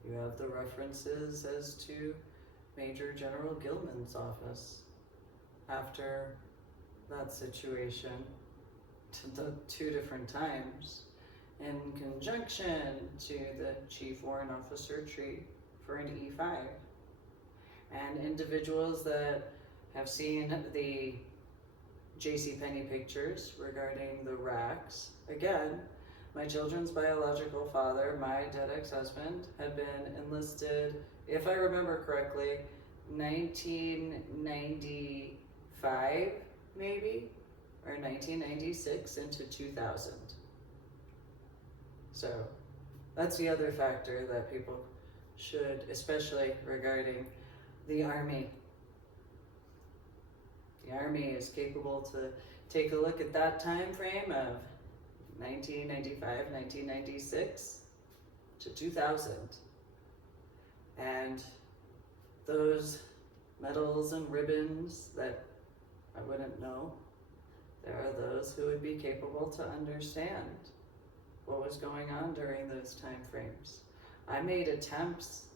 You have the references as to Major General Gilman's office after that situation, to the 2 different times, in conjunction to the Chief Warrant Officer tree for an E5. And individuals that have seen the JCPenney pictures regarding the racks, again, my children's biological father, my dead ex-husband, had been enlisted, if I remember correctly, 1995 maybe, or 1996 into 2000. So that's the other factor that people should, especially regarding the Army. The Army is capable to take a look at that time frame of 1995, 1996 to 2000. And those medals and ribbons that I wouldn't know, there are those who would be capable to understand what was going on during those time frames. I made attempts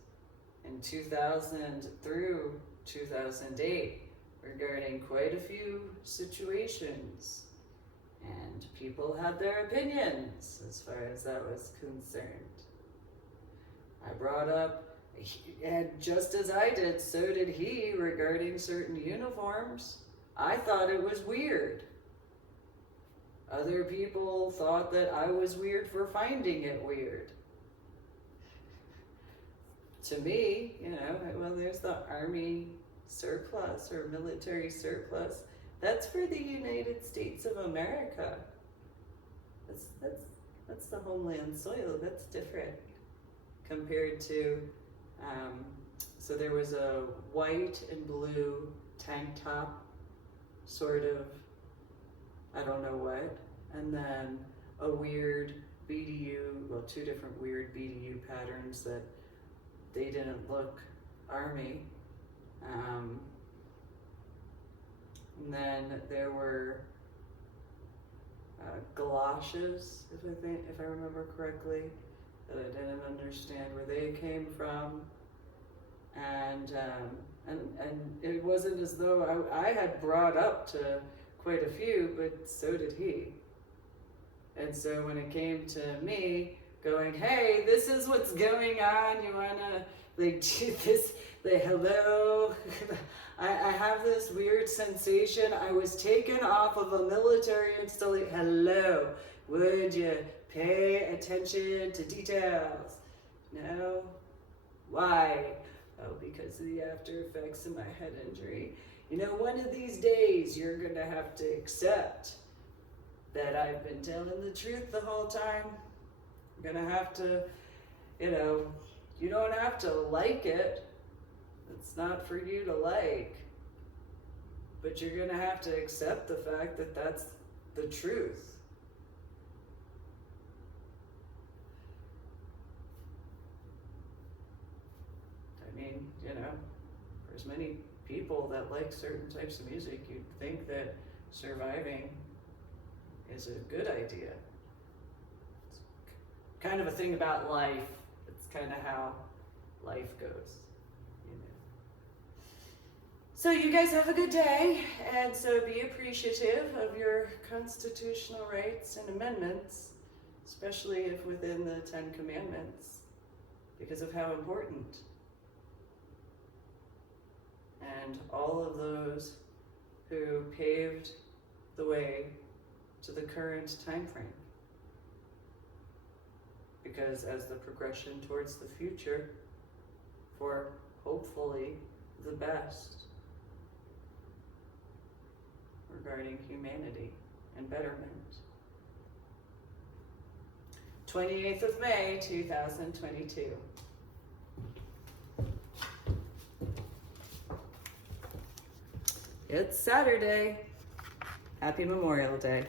in 2000 through 2008 regarding quite a few situations, and people had their opinions as far as that was concerned. I brought up, and just as I did, so did he, regarding certain uniforms. I thought it was weird. Other people thought that I was weird for finding it weird. To me, well, there's the Army surplus or military surplus. That's for the United States of America. That's the homeland soil. That's different compared to, so there was a white and blue tank top, sort of, I don't know what, and then a weird BDU, well, two different weird BDU patterns that they didn't look Army. And then there were galoshes, if I remember correctly, that I didn't understand where they came from, and it wasn't as though I had brought up to quite a few, but so did he. And so when it came to me going, hey, this is what's going on, you wanna do this, hello, I have this weird sensation, I was taken off of a military installation, hello, would you pay attention to details? No? Why? Oh, because of the after effects of my head injury. One of these days you're gonna have to accept that I've been telling the truth the whole time. You're gonna have to, you don't have to like it. It's not for you to like. But you're gonna have to accept the fact that that's the truth. I mean, for as many people that like certain types of music, you'd think that surviving is a good idea. It's kind of a thing about life. It's kind of how life goes. So you guys have a good day, and so be appreciative of your constitutional rights and amendments, especially if within the 10 Commandments, because of how important. And all of those who paved the way to the current time frame. Because as the progression towards the future, for hopefully the best regarding humanity and betterment. 28th of May, 2022. It's Saturday. Happy Memorial Day.